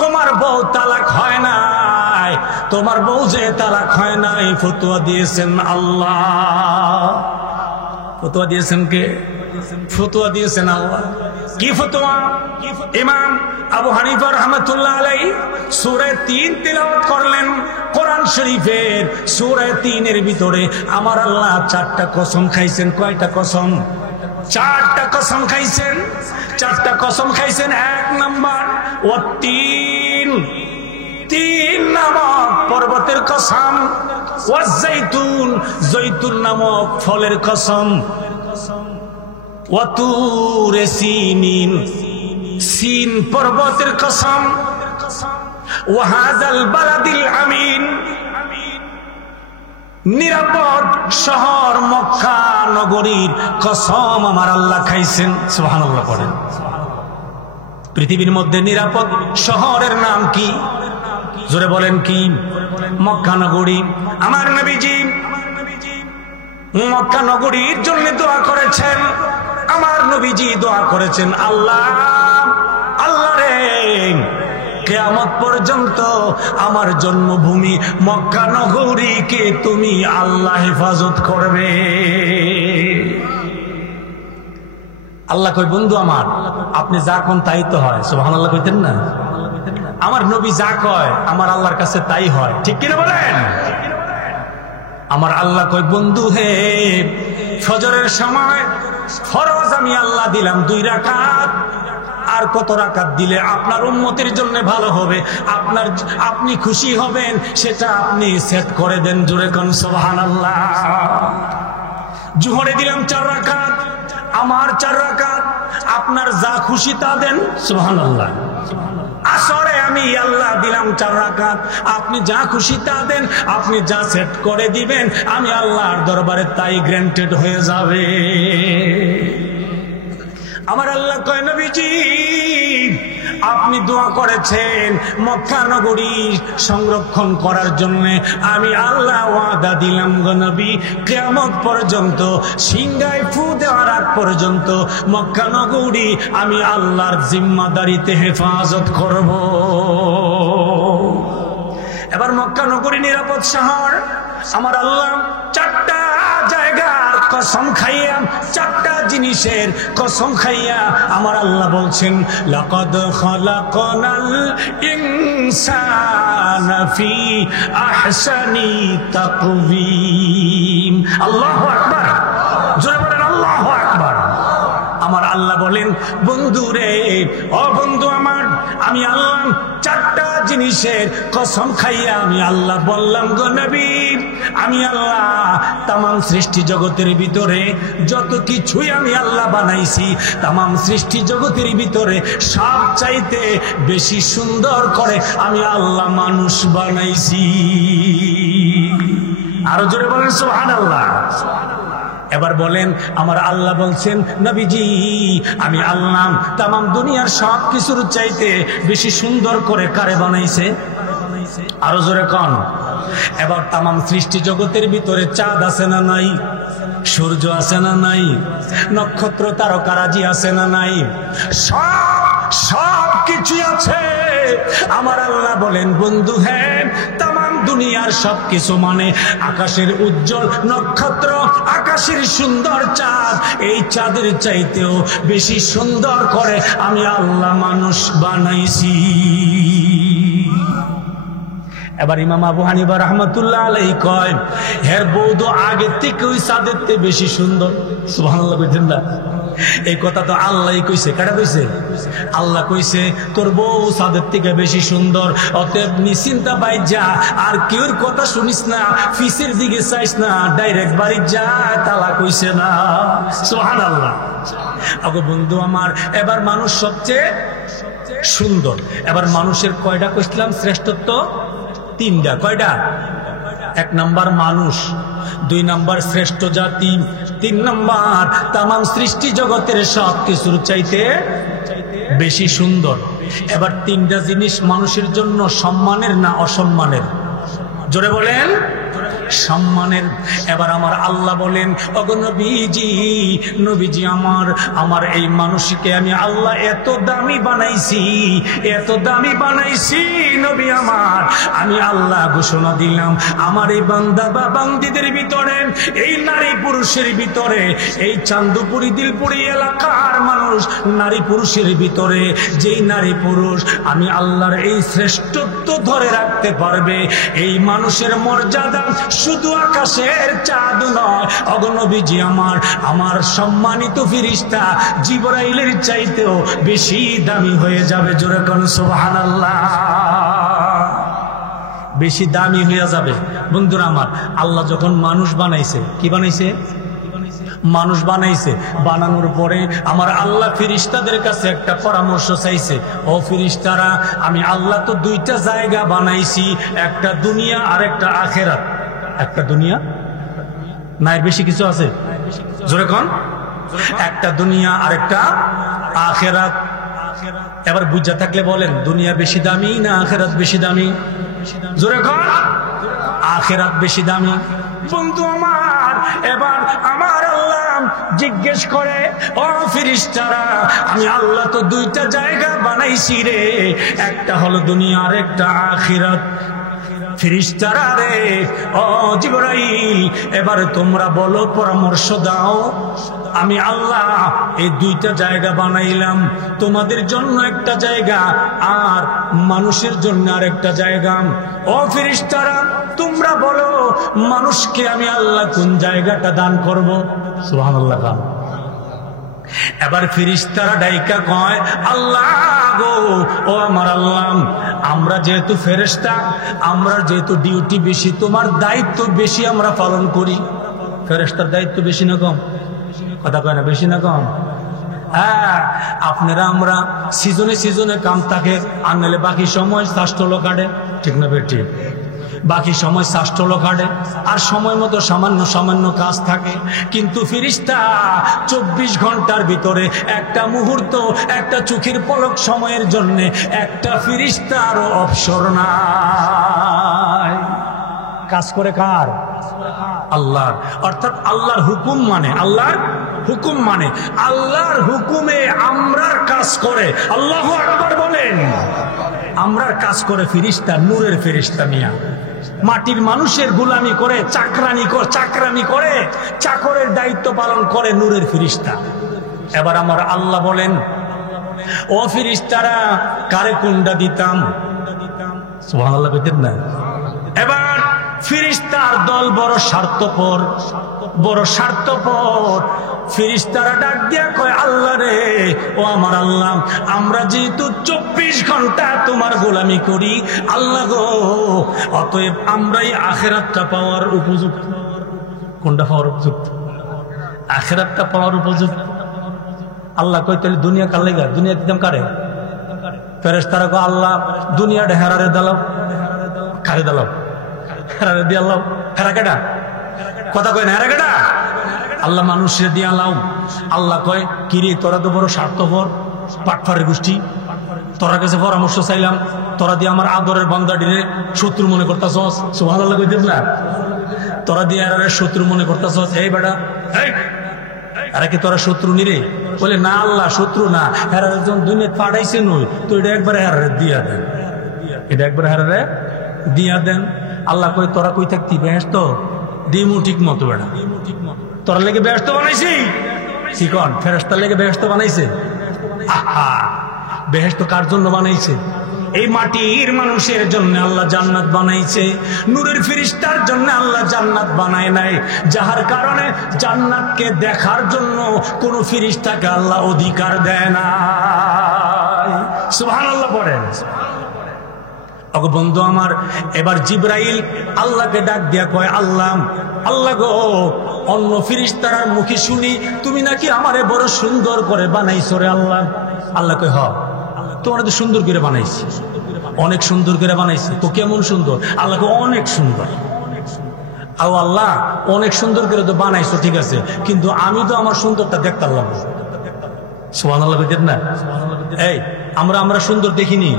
তোমার বউ তালাক হয় নাই, তোমার বউ যে তালাক হয় নাই ফতোয়া দিয়েছেন আল্লাহ। ফতোয়া দিয়েছেন কে? ফতোয়া দিয়েছেন আল্লাহ। কি ফতোয়া? ইমাম আবু হানিফা রাহমাতুল্লাহ আলাইহি সূরা 3 তিলাওয়াত করলেন। কোরআন শরীফের সূরা 3 এর ভিতরে আমার আল্লাহ 4টা কসম খাইছেন। কয়টা কসম? 4টা কসম খাইছেন। 4টা কসম খাইছেন। 1 নাম্বার তিন নামক পর্বতের কসম, ওয়াজ্জাইতুন, জৈতুন নামক ফলের কসম, ওয়াতুরে সিনিন, সিন পর্বতের কসম, ওয়াহাযাল বালাদিল আমিন, নিরাপদ শহর মক্কা নগরীর কসম আমার আল্লাহ খাইছেন। সুবহানাল্লাহ পড়েন। পৃথিবীর মধ্যে নিরাপদ শহরের নাম কি? জোরে বলেন কি? মক্কা নগরী। আমার নবীজি মক্কা নগরীর জন্য দোয়া করেছেন। আমার নবীজি দোয়া করেছেন, আল্লাহ, আল্লাহ রে, কিয়ামত পর্যন্ত আমার জন্মভূমি মক্কা নগরীকে তুমি আল্লাহ হেফাজত করবে। আল্লাহ কই, বন্ধু আমার, আপনি যা কোন তাই তো হয়। সুবহানাল্লাহ কইতেন না? আমার নবী যা কয় আমার আল্লাহর কাছে তাই হয়। ঠিক কিনা বলেন? আমার আল্লাহ কই, বন্ধু হে, ফজরের সময় ফরজ আমি আল্লাহ দিলাম 2 রাকাত, আর কত রাকাত দিলে আপনার উম্মতের জন্য ভালো হবে, আপনি খুশি হবেন, সেটা আপনি সেট করে দেন। জোরে কোন সুবহানাল্লাহ। জোহরে দিলাম 4 রাকাত, আমার 4 রাকাত, আপনার যা খুশি তা দেন। সুবহানাল্লাহ। আসরে আমি আল্লাহ দিলাম 4 রাকাত, আপনি যা খুশি তা দেন, আপনি যা সেট করে দিবেন, আমি আল্লাহর দরবারে তাই গ্র্যান্টেড হয়ে যাবে। আমার আল্লাহ কয়, নবীজি আপনি দোয়া করেছেন মক্কা নগরী সংরক্ষণ করার জন্য, আমি আল্লাহ ওয়াদা দিলাম গো নবী, কিয়ামত পর্যন্ত, সিংহায় ফু দেওয়ার আগ পর্যন্ত মক্কা নগরী আমি আল্লাহর জিম্মাদারিতে হেফাজত করব। এবার মক্কা নগরী নিরাপদ শহর। আমার আল্লাহ 4টা জায়গার কসম খাইয়া, 4টা জিনিসের কসম খাইয়া আমার আল্লাহ বলছেন, লাকাদ খালাকনাল ইনসানা ফি আহসানি তাকওয়িম। আল্লাহু আকবার। জোরে বলেন আল্লাহু আকবার। আমার আল্লাহ বলেন, বন্ধু রে, ও বন্ধু আমার, আমি আল্লাহ 4টা জিনিসের কসম খাইয়া আমি আল্লাহ বললাম গো নবী, আমি আল্লাহ তামাম সৃষ্টি জগতের ভিতরে যত কিছুই আমি আল্লাহ বানাইছি, তামাম সৃষ্টি জগতের ভিতরে সব চাইতে বেশি সুন্দর করে আমি আল্লাহ মানুষ বানাইছি। আরো জোরে বলেন সুবহানাল্লাহ। এবার বলেন, আমার আল্লাহ বলছেন, নবীজি আমি আল্লাহ তামাম দুনিয়ার সব কিছুর চাইতে বেশি সুন্দর করে কারে বানাইছে? আরো জোরে কোন। এবার তামাম সৃষ্টি জগতের ভিতরে চাঁদ আছে না নাই? সূর্য আছে না নাই? নক্ষত্র তারকারাজি আছে না নাই? সব কিছু আছে। আমার আল্লাহ বলেন, বন্ধু হ্যাঁ, তামাম দুনিয়ার সবকিছু মানে আকাশের উজ্জ্বল নক্ষত্র, আকাশের সুন্দর চাঁদ, এই চাঁদের চাইতেও বেশি সুন্দর করে আমি আল্লাহ মানুষ বানাইছি। এবার ইমাম আবু হানিফা রাহমাতুল্লাহ আলাইহি কয়, হের বউ তো আগে থেকে ওই চাঁদের চেয়ে বেশি সুন্দর। সুবহানাল্লাহ কইতেন না? এই কথা তো আল্লাহই কইছে। কারা কইছে? আল্লাহ কইছে তোর বউ সাদের থেকে বেশি সুন্দর, অতএব নিশ্চিন্তা বাই যা, আর কেউর কথা শুনিস না, ফিসের দিকে চাইস না, ডাইরেক্ট বাড়ি যা, তালা কইছে না। সুবহানাল্লাহ। আগো বন্ধু আমার, এবার মানুষ সবচেয়ে সুন্দর। এবার মানুষের কয়টা কইছিলাম শ্রেষ্ঠত্ব? তিনটা। কয়টা? 1 নাম্বার মানুষ, 2 নাম্বার শ্রেষ্ঠ জাতি, 3 নাম্বার তামাম সৃষ্টি জগতের সব কিছুর চাইতে বেশি সুন্দর। এবার 3টা জিনিস মানুষের জন্য সম্মানের না অসম্মানের? জোরে বলেন। সম্মানের। এবার আমার আল্লাহ বলেন, ওগো নবীজি, নবীজি আমার এই মানুষকে আমি আল্লাহ এত দামি বানাইছি, এত দামি বানাইছি নবী আমার, আমি আল্লাহ ঘোষণা দিলাম আমার এই বান্দা বা বান্দীদের ভিতরে, এই নারী পুরুষের ভিতরে, এই চান্দপুরি দিলপুরি এলাকার মানুষ নারী পুরুষের ভিতরে, যেই নারী পুরুষ আমি আল্লাহর এই শ্রেষ্ঠত্ব ধরে রাখতে পারবে, এই মানুষের মর্যাদা শুধু আকাশের চাঁদ নয়, ওগো নবীজি আমার সম্মানিত ফেরেশতা জিবরাইলের চাইতেও বেশি দামি হয়ে যাবে। জোরে কোন সুবহানাল্লাহ। বেশি দামি হয়ে যাবে। বন্ধুরা আমার, আল্লাহ যখন মানুষ বানাইছে, কি বানাইছে? মানুষ বানাইছে। বানানোর পরে আমার আল্লাহ ফেরেশতাদের কাছে একটা পরামর্শ চাইছে, ও ফেরেশতারা, আমি আল্লাহ তো 2টা জায়গা বানাইছি, একটা দুনিয়া আর একটা আখিরাত। একটা দুনিয়া না, এর বেশি কিছু আছে? জোরে কোন। একটা দুনিয়া আর একটা আখিরাত। এবার বুঝা থাকলে বলেন, দুনিয়া বেশি দামি না আখিরাত বেশি দামি? জোরে কোন। আখিরাত বেশি দামি। বন্ধু আমার, এবার আমার আল্লাহ জিজ্ঞেস করে, ও ফেরেশতারা, আমি আল্লাহ তো 2টা জায়গা বানাইছি রে, একটা হলো দুনিয়া আর একটা আখিরাত। ফেরেশতারা রে, ও জিবরাইল, এবারে তোমরা বলো, পরামর্শ দাও। আমি আল্লাহ এই 2টা জায়গা বানাইলাম, তোমাদের জন্য একটা জায়গা আর মানুষের জন্য আর একটা জায়গা। ও ফেরেশতারা, তোমরা বলো মানুষকে আমি আল্লাহ কোন জায়গাটা দান করব? সুবহানাল্লাহ। এবার ফেরেশতারা ডাইকা কয়, আল্লাহ গো, ও আমার আল্লাহ, আমরা যেহেতু ফেরেশতা, আমরা যেহেতু ডিউটি বেশি, তোমার দায়িত্ব বেশি আমরা পালন করি। ফেরেশতার দায়িত্ব বেশি না কম? কথা কয় না, বেশি না কম? হ্যাঁ, আপনারা আমরা সিজনে সিজনে কাম থাকে, আর নাহলে বাকি সময় শাস্ত্রলো কাটে, ঠিক না বেটি? বাকি সময় শাস্ত্রলো কাটে, আর সময় মতো সামান্য সামান্য কাজ থাকে। কিন্তু ফেরেশতা 24 ঘন্টার ভিতরে একটা মুহূর্ত, একটা চোখের পলক সময়ের জন্য একটা ফেরেশতারও অবসর নাই। কাজ করে কার? আল্লাহর। অর্থাৎ আল্লাহর হুকুম মানে, আল্লাহর হুকুম মানে, আল্লাহর হুকুমে আমরার কাজ করে। আল্লাহু আকবার বলেন। আমরার কাজ করে ফেরেশতা, নূরের ফেরেশতা মিয়া। মাটির মানুষের গোলামি করে, চাকরানি করে, চাকরের দায়িত্ব পালন করে নূরের ফেরেশতা। এবার আমার আল্লাহ বলেন, ও ফেরেশতারা, কারে কোনটা দিতাম? সুবহানাল্লাহ কইতেন না? এবার ফেরেশতার দল বড় স্বার্থপর, বড় স্বার্থপর। ফেরেশতারা ডাক দিয়া কয়, আল্লাহ রে, ও আমার আল্লাহ, আমরা যেহেতু 24 ঘন্টা তোমার গোলামি করি আল্লাহ গো, অতএব আমরাই আখিরাতটা পাওয়ার উপযুক্ত। কোনটা পাওয়ার উপযুক্ত? আখিরাতটা পাওয়ার উপযুক্ত। আল্লাহ কয়, তাহলে দুনিয়া কার লাগা? দুনিয়া দিতাম কারে? ফেরেশতারা কয়, আল্লাহ দুনিয়াটা হেরারে দালাও। কারে দালাও? হেরারে দিয়ে আল্লাহ। হেরা কেডা? কথা কয় না, হেরা কেডা? আল্লাহ মানুষের দিয়া লাও। আল্লাহ কয়, কিরে তোরা তো বড় স্বার্থপর, পাটফারের গোষ্ঠী, তোরা কাছে পরামর্শ চাইলাম, তোরা দিয়ে আমার আদরের বান্দাটিরে শত্রু মনে করতাছস। সুবহানাল্লাহ কইতেন না? তোরা দিয়ে আর শত্রু মনে করতাছস। এই বেটা, আরে কি তোরা শত্রু নিরে? বলে না আল্লাহ, শত্রু না, হেরারে যখন দুনিয়া পাঠাইছে নই, তো এটা একবারে হেরারে দিয়া দেন, এটা একবারে হেরারে দিয়া দেন। আল্লাহ কই, তোরা কই থাকতি? বেহেশত দিমু ঠিক মতো। বেটা, তোরা লেগে বেহেশত বানাইছি? ফেরেশতার লেগে বেহেশত বানাইছে? আহা, বেহেশত কার জন্য বানাইছে? এই মাটির মানুষের জন্য আল্লাহ জান্নাত বানাইছে, নূরের ফেরেশতার জন্য আল্লাহ জান্নাত বানায় নাই, যাহার কারণে জান্নাতকে দেখার জন্য কোন ফেরেশতাকে আল্লাহ অধিকার দেয় না। সুবহানাল্লাহ পড়েন। ওগো বন্ধু আমার, এবার জিবরাইল আল্লাহকে ডাক দিয়া কয়, আল্লাহ আল্লাহ গো, অন্য ফেরেশতার মুখে শুনি তুমি নাকি আমারে বড় সুন্দর করে বানাইছো রে আল্লাহ। আল্লাহ কয়, হ্যাঁ তোমার তো সুন্দর করে বানাইছি, অনেক সুন্দর করে বানাইছি। তো কেমন সুন্দর? আল্লাহ কয়, অনেক সুন্দর। আও আল্লাহ, অনেক সুন্দর করে তো বানাইছো, ঠিক আছে, কিন্তু আমি তো আমার সুন্দরটা দেখতে পারলাম না। সুবহানাল্লাহ কইতেন না? এই আমরা সুন্দর দেখিনি,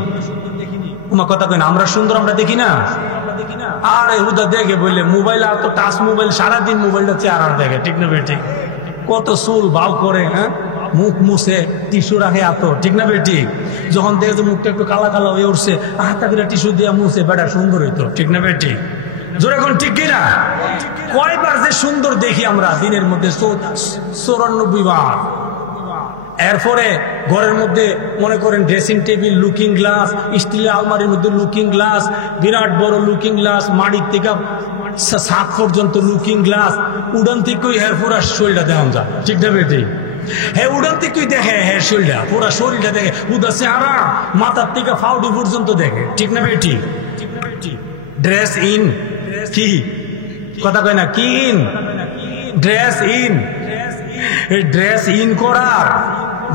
তোমার কথা কই না, আমরা সুন্দর আমরা দেখি না। আরে হুদা দেখে বললে মোবাইল, আর তো টাচ মোবাইল, সারাদিন মোবাইলটা চেহারা দেখে, ঠিক না বেটি? কত চুল বাল করে, হ্যাঁ, মুখ মুছে, টিস্যু রাখে এত, ঠিক না বেটি? যখন দেখে যে মুখটা একটু কালা কালা হয়ে উঠছে, হাতা করে টিস্যু দিয়ে মুছে, বেটা সুন্দর হইতো, ঠিক না বেটি? জোরে কোন ঠিক কিনা? কয়বার যে সুন্দর দেখি আমরা দিনের মধ্যে? 94 বার। এরপরে ঘরের মধ্যে মনে করেন ড্রেসিং টেবিল, লুকিং গ্লাস, স্টিলের আলমারির মধ্যে লুকিং গ্লাস, বিরাট বড় লুকিং গ্লাস, মাটির থেকে ছাদ পর্যন্ত লুকিং গ্লাস, উড়ান থেকেই হ্যাঁ পুরা শরীরটা দেখান যায়, ঠিক না বেটি? হ্যাঁ উড়ান থেকেই দেখে, হ্যাঁ শরীরটা, পুরা শরীরটা দেখে, উদা চেহারা মাথার থেকে ফাউডি পর্যন্ত দেখে, ঠিক না বেটি? ড্রেস ইন, কি কথা কয় না, কি in, dress in, dress in করার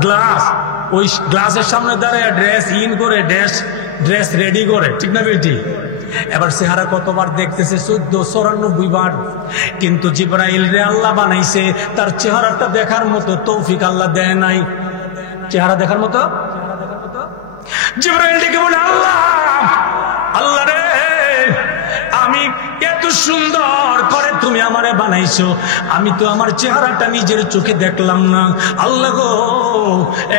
গ্লাস, ওই গ্লাসের সামনে দাঁড়ায় ড্রেস ইন করে, ড্রেস রেডি করে, ঠিক না বেটি? এবার চেহারা কতবার দেখতেছে? 1494 বার। কিন্তু জিবরাইল রে আল্লাহ বানাইছে, তার চেহারাটা দেখার মতো তৌফিক আল্লাহ দেয় নাই। চেহারা দেখার মতো জিবরাইল ডেকে বলে, আল্লাহ আল্লাহ রে, আমি এত সুন্দর করে তুমি আমারে বানাইছো, আমি তো আমার চেহারাটা নিজের চোখে দেখলাম না। আল্লাহ গো,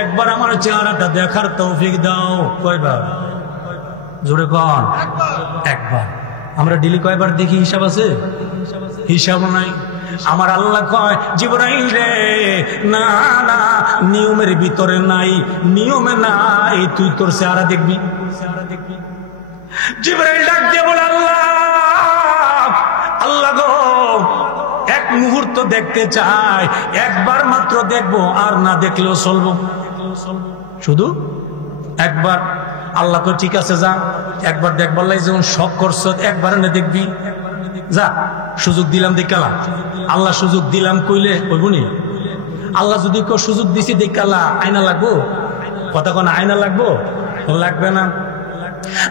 একবার আমার চেহারাটা দেখার তৌফিক দাও। কয়বার? জোরে কন। একবার। আমরা ডেলি কয়বার দেখি হিসাব আছে? হিসাব নাই। আমার আল্লাহ কয়, জিবরাইল রে, না না, নিয়মের ভিতরে নাই, নিয়মে নাই, তুই তোর চেহারা দেখবি। জিবরাইল ডাক দিয়ে বলে, আল্লাহ আল্লাহ গো, এক মুহূর্ত দেখতে চাই, একবার মাত্র দেখবো, আর না দেখলেও চলবো, শুধু একবার। আল্লাহ তো ঠিক আছে, যা একবার দেখ, বললাই যেমন শখ করছো, একবার না দেখবি, যা সুযোগ দিলাম দেখালা। আল্লাহ সুযোগ দিলাম কইলে কইবনি? আল্লাহ যদি কেউ সুযোগ দিছি দেখালা, আয়না লাগবো? কথা কোন আয়না লাগবো? লাগবে না।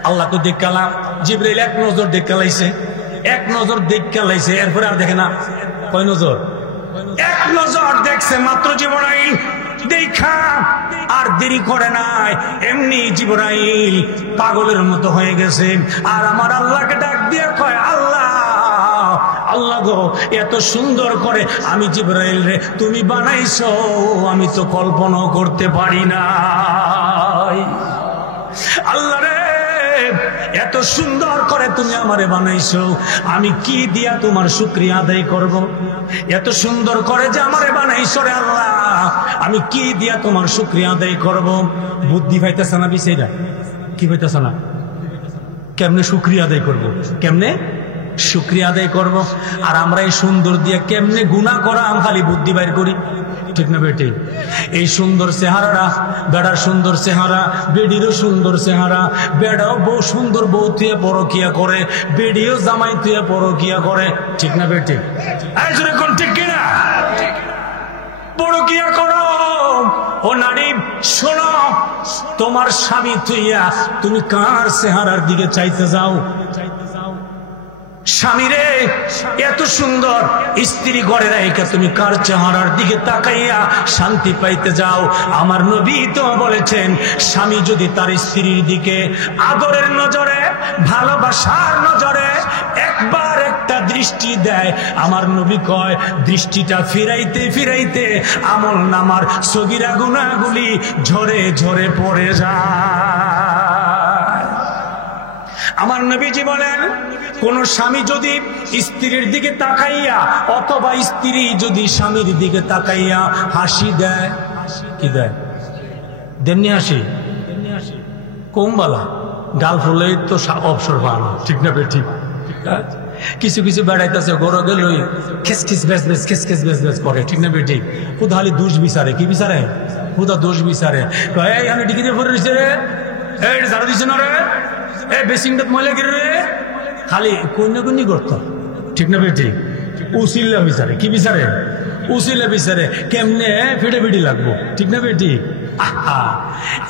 আল্লাহ তো দেখালাম, জিবরাইল এক নজর দেখালাইছে, এক নজর দেখালাইছে, এরপরে আর দেখে না। কয় নজর? এক নজর দেখছে মাত্র জিবরাইল। দেখা আর দেরি করে নাই, এমনি জিবরাইল পাগলের মতো হয়ে গেছে। আর আমার আল্লাহকে ডাক দিয়ে কয়, আল্লাহ আল্লাহ গো, এত সুন্দর করে আমি জিবরাইল রে তুমি বানাইছো, আমি তো কল্পনা করতে পারি না। আল্লাহ রে, এত সুন্দর করে তুমি আমারে বানাইছো, আমি কি দিয়া তোমার শুকরিয়া আদায় করব? এত সুন্দর করে যে আমারে বানাইছো রে আল্লাহ, আমি কি দিয়া তোমার শুকরিয়া আদায় করব? বুদ্ধি পাইতেছে না বিষয়টা, কি পাইতেছে না? কেমনে শুকরিয়া আদায় করব? কেমনে শুকরিয়া আদায় করব? আর আমরা এই সুন্দর দিয়ে কেমনে গুনাহ করা খালি বুদ্ধি বাইর করি, ঠিক না বেটি? এই সুন্দর চেহারাটা, বেড়ার সুন্দর চেহারা, বেডিরও সুন্দর চেহারা, বেড়াও বউ সুন্দর বউ তুই পরকিয়া করে, বেডিও জামাই তুই পরকিয়া করে, ঠিক না বেটি? কোন ঠিক কিনা? পরকিয়া করো। ও নারী শোনো, তোমার স্বামী তুইয়া তুমি কার চেহারার দিকে চাইতে যাও? স্বামীরে এত সুন্দর স্ত্রী ঘরে রেখে তুমি কার চেহারার দিকে তাকাইয়া শান্তি পাইতে যাও? আমার নবী তো বলেছেন, স্বামী যদি তার স্ত্রীর দিকে আদরের নজরে, ভালোবাসার নজরে একবার একটা দৃষ্টি দেয়, আমার নবী কয় দৃষ্টিটা ফিরাইতে ফিরাইতে আমল নামার সগীরা গুনাহগুলি ঝরে ঝরে পড়ে যায়। আমার নবীজি বলেন, কোন স্বামী যদি স্ত্রীর দিকে তাকাইয়া অথবা স্ত্রী যদি স্বামীর দিকে তাকাইয়া হাসি দেয়, কি দেয়? দেননি হাসি? কমবালা গাল ফুলেই তো অবসর পান, ঠিক না ঠিক? কিছু কিছু বেড়াইতেছে গরো গেলই খেস খিস বেস বেস খেস খেস বেস বেস করে, ঠিক না ঠিক? খুদা খালি দোষ বিচারে, কি বিচারে? খুদা দোষ বিচারে। আমি ডিগ্রি পড়ে রয়েছে রে, এই ঝাড়া দিছে না রে, এই বেসিংটা ময়লা গিরে রে, খালি কন্যাকন্যি করতো, ঠিক না ঠিক? উচিল্লা বিচারে, কি বিচারে? উচিল্লা বিচারে কেমনে ফিটে ফিটি লাগবো, ঠিক না ঠিক? আহা,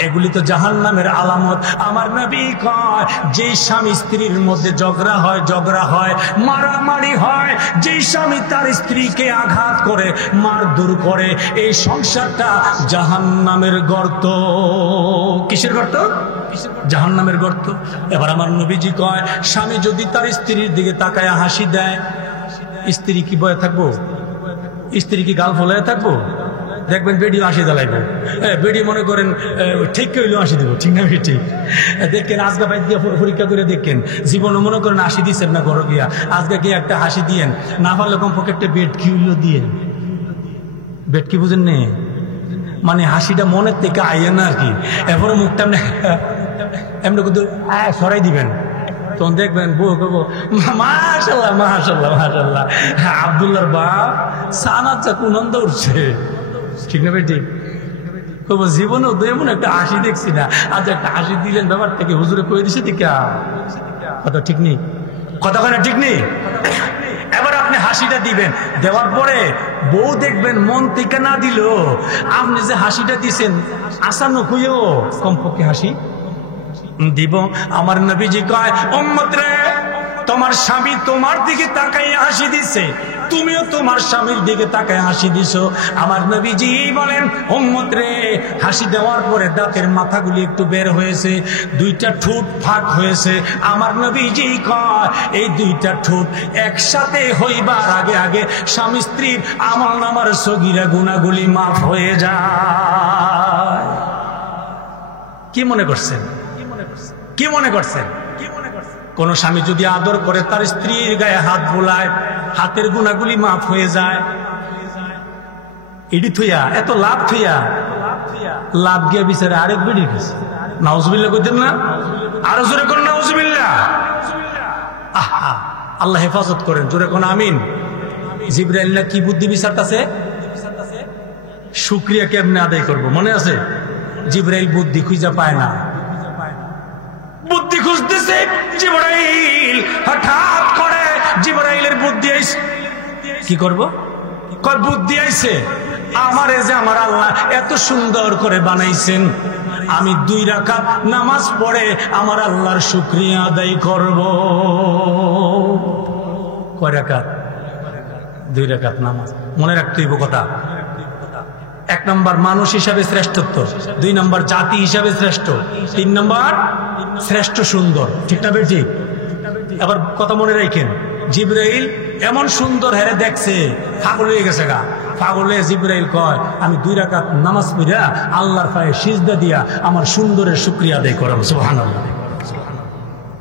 এগুলি তো জাহান্নামের আলামত। আমার নবী কয়, যে স্বামী স্ত্রীর মধ্যে ঝগড়া হয়, মারামারি হয়, যে স্বামী তার স্ত্রীকে আঘাত করে, মারধর করে, এই সংসারটা জাহান্নামের গর্ত। কিসের গর্ত? জাহান্নামের গর্ত। এবার আমার নবীজি কয়, স্বামী যদি তার স্ত্রীর দিকে তাকায় হাসি দেয়, স্ত্রী কি বয়ে থাকবো? স্ত্রী কি গাল ফলায় থাকবো? দেখবেন বেডিও হাসি দেলাইব, বেডি মনে করেন ঠিক হইলেও হাসি দেবো, ঠিক না ঠিক? দেখেন আজকে বাইর দিয়ে পরীক্ষা করে দেখেন, জীবনে মনে করেন হাসি দিচ্ছেন না ঘর গিয়া, আজকে গিয়ে একটা হাসি দিয়েন, না পারলে কমপক্ষে একটা বেডকি হইলেও দিয়েন। বেডকি বুঝেন নে? মানে হাসিটা মনের থেকে আইয়ে না আর কি, এরপরে মুখটা এমনি কিন্তু সরাই দিবেন, তখন দেখবেন বউ কবো মাশাল্লাহ মাশাল্লাহ মাশাল্লাহ, আব্দুল্লাহর বাপ সানাচ্ছা কুনন্দ উঠছে, ঠিক না ঠিক? কবো জীবনেও তো এমন একটা হাসি দেখছি না, আজ একটা হাসি দিলেন, ব্যাপারটাকে হুজুরে কয়ে দিছে টিকা, কথা ঠিক নেই? কথা কেন ঠিক নেই? এবার আপনি হাসিটা দিবেন, দেওয়ার পরে বউ দেখবেন মন থেকে না দিল, আপনি যে হাসিটা দিছেন আসানো হইও কমপক্ষে হাসি দিব। আমার নবীজি কয়, উম্মত রে, তোমার স্বামী তোমার দিকে তাকাই হাসি দিছে, তুমিও তোমার স্বামীর দিকে তাকায় হাসি দিছো। আমার নবীজি বলেন, উম্মত রে, হাসি দেওয়ার পরে দাঁতের মাথাগুলি একটু বের হয়েছে, দুইটা ঠোঁট ফাঁক হয়েছে। আমার নবীজি কয়, এই দুইটা ঠোঁট একসাথে হইবার আগে আগে স্বামী স্ত্রীর আমল নামার সগীরা গুনাহগুলি মাফ হয়ে যায়। কি মনে করছেন? কি মনে করছেন? কোন স্বামী যদি আদর করে তার স্ত্রীর গায়ে হাত বোলায়, হাতের গুনাহগুলি মাফ হয়ে যায়। এডি থইয়া এত লাভ থইয়া লাভ গিয়া বিচারে আরেক বেড়ি গেছে, নাউজুবিল্লাহ কইতেন না? আরো জোরে কোন নাউজুবিল্লাহ। আহা, আল্লাহ হেফাজত করেন, জোরে কোন আমিন। জিবরাইল না কি বুদ্ধি বিচারতাছে, শুকরিয়া কেমনে আদায় করব, মনে আছে? জিবরাইল বুদ্ধি খুঁজা পায় না, বুদ্ধি খুঁজতেছে। জিবরাইল হঠাৎ করে জিবরাইলের বুদ্ধি আইছে, কি করব? কয় বুদ্ধি আইছে, আমারে যে আমার আল্লাহ এত সুন্দর করে বানাইছেন, আমি 2 রাকাত নামাজ পড়ে আমার আল্লাহর শুকরিয়া আদায় করব। কয় রাকাত? 2 রাকাত নামাজ। মনে রাখতে হইব কথা। 1 নম্বর মানুষ হিসাবে শ্রেষ্ঠত্ব, 2 নম্বর জাতি হিসাবে শ্রেষ্ঠ, 3 নম্বর শ্রেষ্ঠ সুন্দর, ঠিক না বেটি? আবার কথা মনে রাখেন, জিবরাইল এমন সুন্দর হেরে দেখছে, পাগল হয়ে গেছে গা। পাগল হয়ে জিবরাইল কয়, আমি 2 রাকাত নামাজ পড়িয়া আল্লাহর পায়ে সিজদা দিয়া আমার সুন্দরের শুকরিয়া আদায় করব। সুবহানাল্লাহ।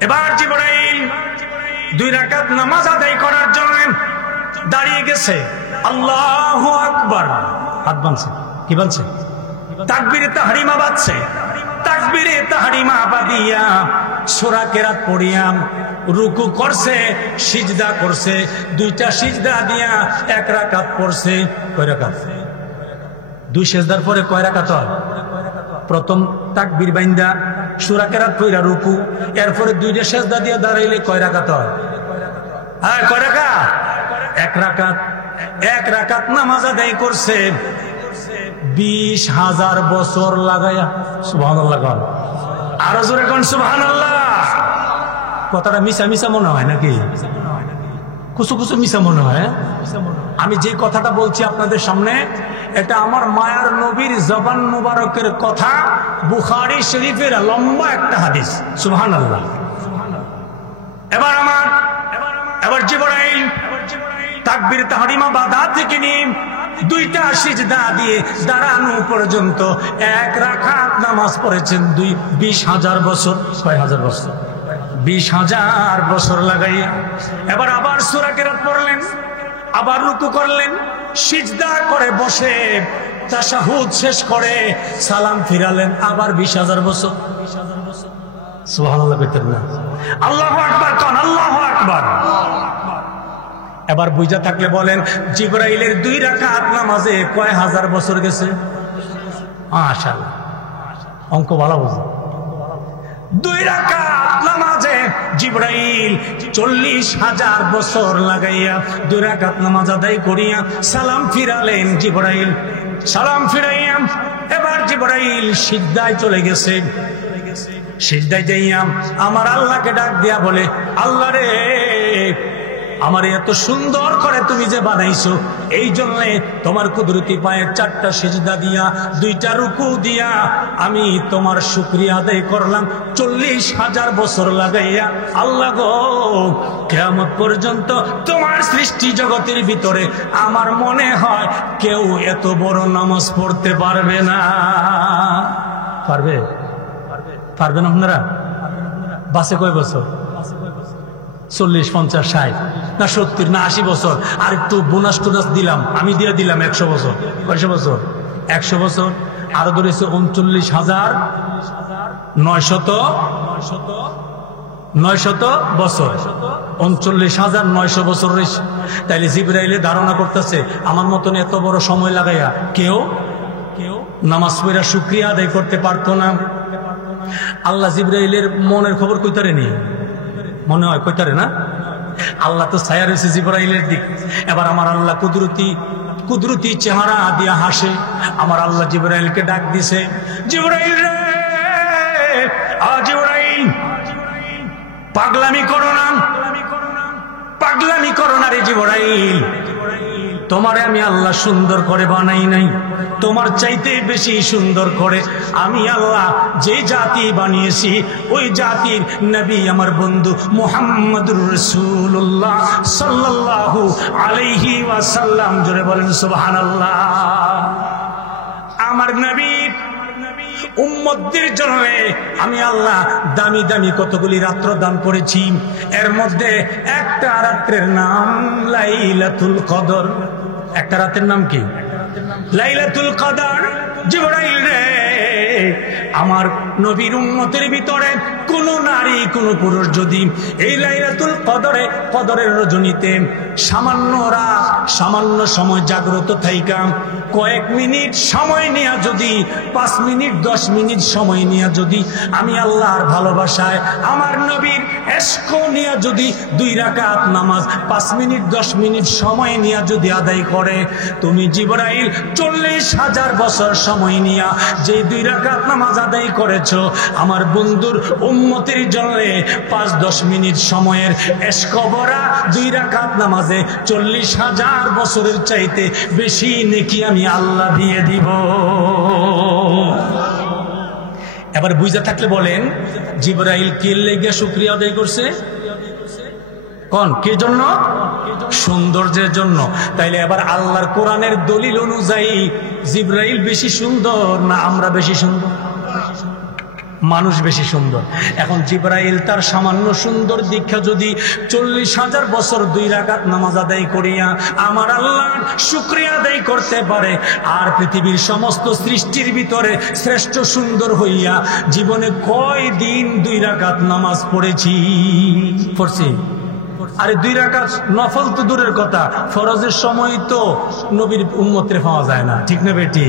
এবার জিবরাইল 2 রাকাত নামাজ আদায় করার জন্য দাঁড়িয়ে গেছে। আল্লাহু আকবার, হাত বানছে, কি বানছে? তাকবীরে তাহরিমা বাজছে। তাকবীরে তাহরিমা বাদিয়া সূরা কেরাত পড়িয়া রুকু করছে, সিজদা করছে, 2টা সিজদা দিয়া 1 রাকাত পড়ছে। কয় রাকাত? 2 সিজদার পরে কয় রাকাত হয়? প্রথম তাকবীর বাইন্দা সূরা কেরাত পড়া রুকু, এরপরে 2টা সিজদা দিয়া দাঁড়াইলে কয় রাকাত হয়? হ্যাঁ, কয় রাকাত? 1 রাকাত। 1 রাকাত নামাজ আদায় করছে 20,000 বছর লাগায়া। সুবহানাল্লাহ। আরো জোরে কোন সুবহানাল্লাহ। কথাটা মিশা মিশা মনে হয় নাকি? কুসু কুসু মিশা মনে হয়। আমি যে কথাটা বলছি আপনাদের সামনে, এটা আমার মায়ার নবীর জবান মুবারকের কথা, বুখারী শরীফের লম্বা একটা হাদিস। সুবহানাল্লাহ। এবার জিবরাইল তাকবীর তাহরিমা বাধা থেকে নিয়ে 2টা সিজদা দিয়ে দাঁড়ানো পর্যন্ত 1 রাকাত নামাজ পড়েছেন 20,000 বছর। কয় হাজার বছর? 20,000 বছর লাগাই। এবার আবার সূরা কেরাত পড়লেন, আবার রুকু করলেন, সিজদা করে বসে তাশাহুদ শেষ করে সালাম ফিরালেন, আবার 20,000 বছর। সুবহানাল্লাহ কইতেন না? আল্লাহু আকবার কোন, আল্লাহু আকবার। এবার বুঝা থাকলে বলেন, জিবরাইলের 2 রাকাত নামাজে কয় হাজার বছর গেছে? মাশাআল্লাহ, অঙ্ক ভালো বুঝে। 2 রাকাত নামাজে জিবরাইল 40,000 বছর লাগাইয়া 2 রাকাত নামাজ আদায় করিয়া সালাম ফিরালেন। জিবরাইল সালাম ফিরাইয়া এবার জিবরাইল সিজদায় চলে গেছে। সিজদায় যাইয়া আমার আল্লাহকে ডাক দিয়া বলে, আল্লাহ রে, আমারে এত সুন্দর করে তুমি যে বানাইছো, এই জন্য তোমার কুদরতি পায়ে 4টা সিজদা দিয়া 2টা রুকু দিয়া আমি তোমার শুকরিয়া আদায় করলাম 40,000 বছর লাগাইয়া। আল্লাহ গো, কিয়ামত পর্যন্ত তোমার সৃষ্টি জগতের ভিতরে আমার মনে হয় কেউ এত বড় নামাজ পড়তে পারবে না। পারবে? পারবেন আপনারা? বাসে কয় বছর? 40, 50, 60 না 70 না 80 বছর। আর একটু বোনাস টোনাস দিলাম, আমি দিয়ে দিলাম 100 বছর। 100 বছর? 100 বছর আরো ধরেছে 39,900 বছর। 39,900 বছর রয়েছে। তাইলে জিবরাইলে ধারণা করতেছে আমার মতন এত বড় সময় লাগাইয়া কেউ নামাজ পড়া শুকরিয়া আদায় করতে পারতো না। আল্লাহ জিবরাইলের মনের খবর কইতারে নি? মনে হয় কইতারে না? আল্লাহ তো ছায়া রয়েছে জিবরাইলের দিক। এবার আমার আল্লাহ কুদরতি চেহারা দিয়া হাসে। আমার আল্লাহ জিবরাইলকে ডাক দিছে, জিবরাইল রে, জিবরাইল, পাগলামি করো না, পাগলামি করো না রে জিবরাইল। তোমারে আমি আল্লাহ সুন্দর করে বানাই নাই, তোমার চাইতে বেশি সুন্দর করে আমি আল্লাহ যে জাতি বানিয়েছি ওই জাতির নবী আমার বন্ধু মুহাম্মদুর রাসূলুল্লাহ সাল্লাল্লাহু আলাইহি ওয়াসাল্লাম। জোরে বলেন সুবহানাল্লাহ। আমার নবী উম্মতদের জন্য আমি আল্লাহ দামি দামি কতগুলি রাত্র দান করেছি। এর মধ্যে একটা রাত্রের নাম লাইলাতুল কদর। একটা রাতের নাম কি? লাইলাতুল কদর। জিবরাইল রে, আমার নবীর উম্মতের ভিতরে কোন নারী কোন পুরুষ যদি এই লাইলাতুল কদরের রজনীতে সামান্য সময় জাগ্রত থাইকা কয়েক মিনিট সময় নিয়ে যদি 5 মিনিট 10 মিনিট সময় নিয়ে যদি আমি আল্লাহর ভালোবাসায় আমার নবীর ইশক নিয়ে যদি 2 রাকাত নামাজ 5 মিনিট 10 মিনিট সময় নিয়ে যদি আদায় করে, তুমি জিবরাইল 40,000 বছর সময় নিয়ে যে 2 রাকাত নামাজ আদায় করেছো আমার বন্ধুর উম্মতের জন্য 5-10 মিনিট সময়ের ইশক ভরা 2 রাকাত নামাজে 40,000 বছরের চাইতে বেশি নেকি আমি আল্লাহ দিয়ে দিব। এবার বুঝা থাকলে বলেন, জিবরাইল কে লেগে শুকরিয়া আদায় করছে? কোন কে জন্য? সৌন্দর্যের জন্য। তাইলে এবার আল্লাহর কোরআনের দলিল অনুযায়ী জিবরাইল বেশি সুন্দর না আমরা বেশি সুন্দর? মানুষ বেশি সুন্দর। এখন জিবরাইল তার সামান্য সুন্দর দীক্ষা যদি 40,000 বছর 2 রাকাত নামাজ আদায় করিয়া আমার আল্লাহর শুকরিয়া আদায় করতে পারে, আর পৃথিবীর সমস্ত সৃষ্টির ভিতরে শ্রেষ্ঠ সুন্দর হইয়া জীবনে কয় দিন 2 রাকাত নামাজ পড়ছি? আরে 2 রাকাত নফল তো দূরের কথা, ফরজের সময় তো নবীর উম্মতের পাওয়া যায় না, ঠিক না বেটি?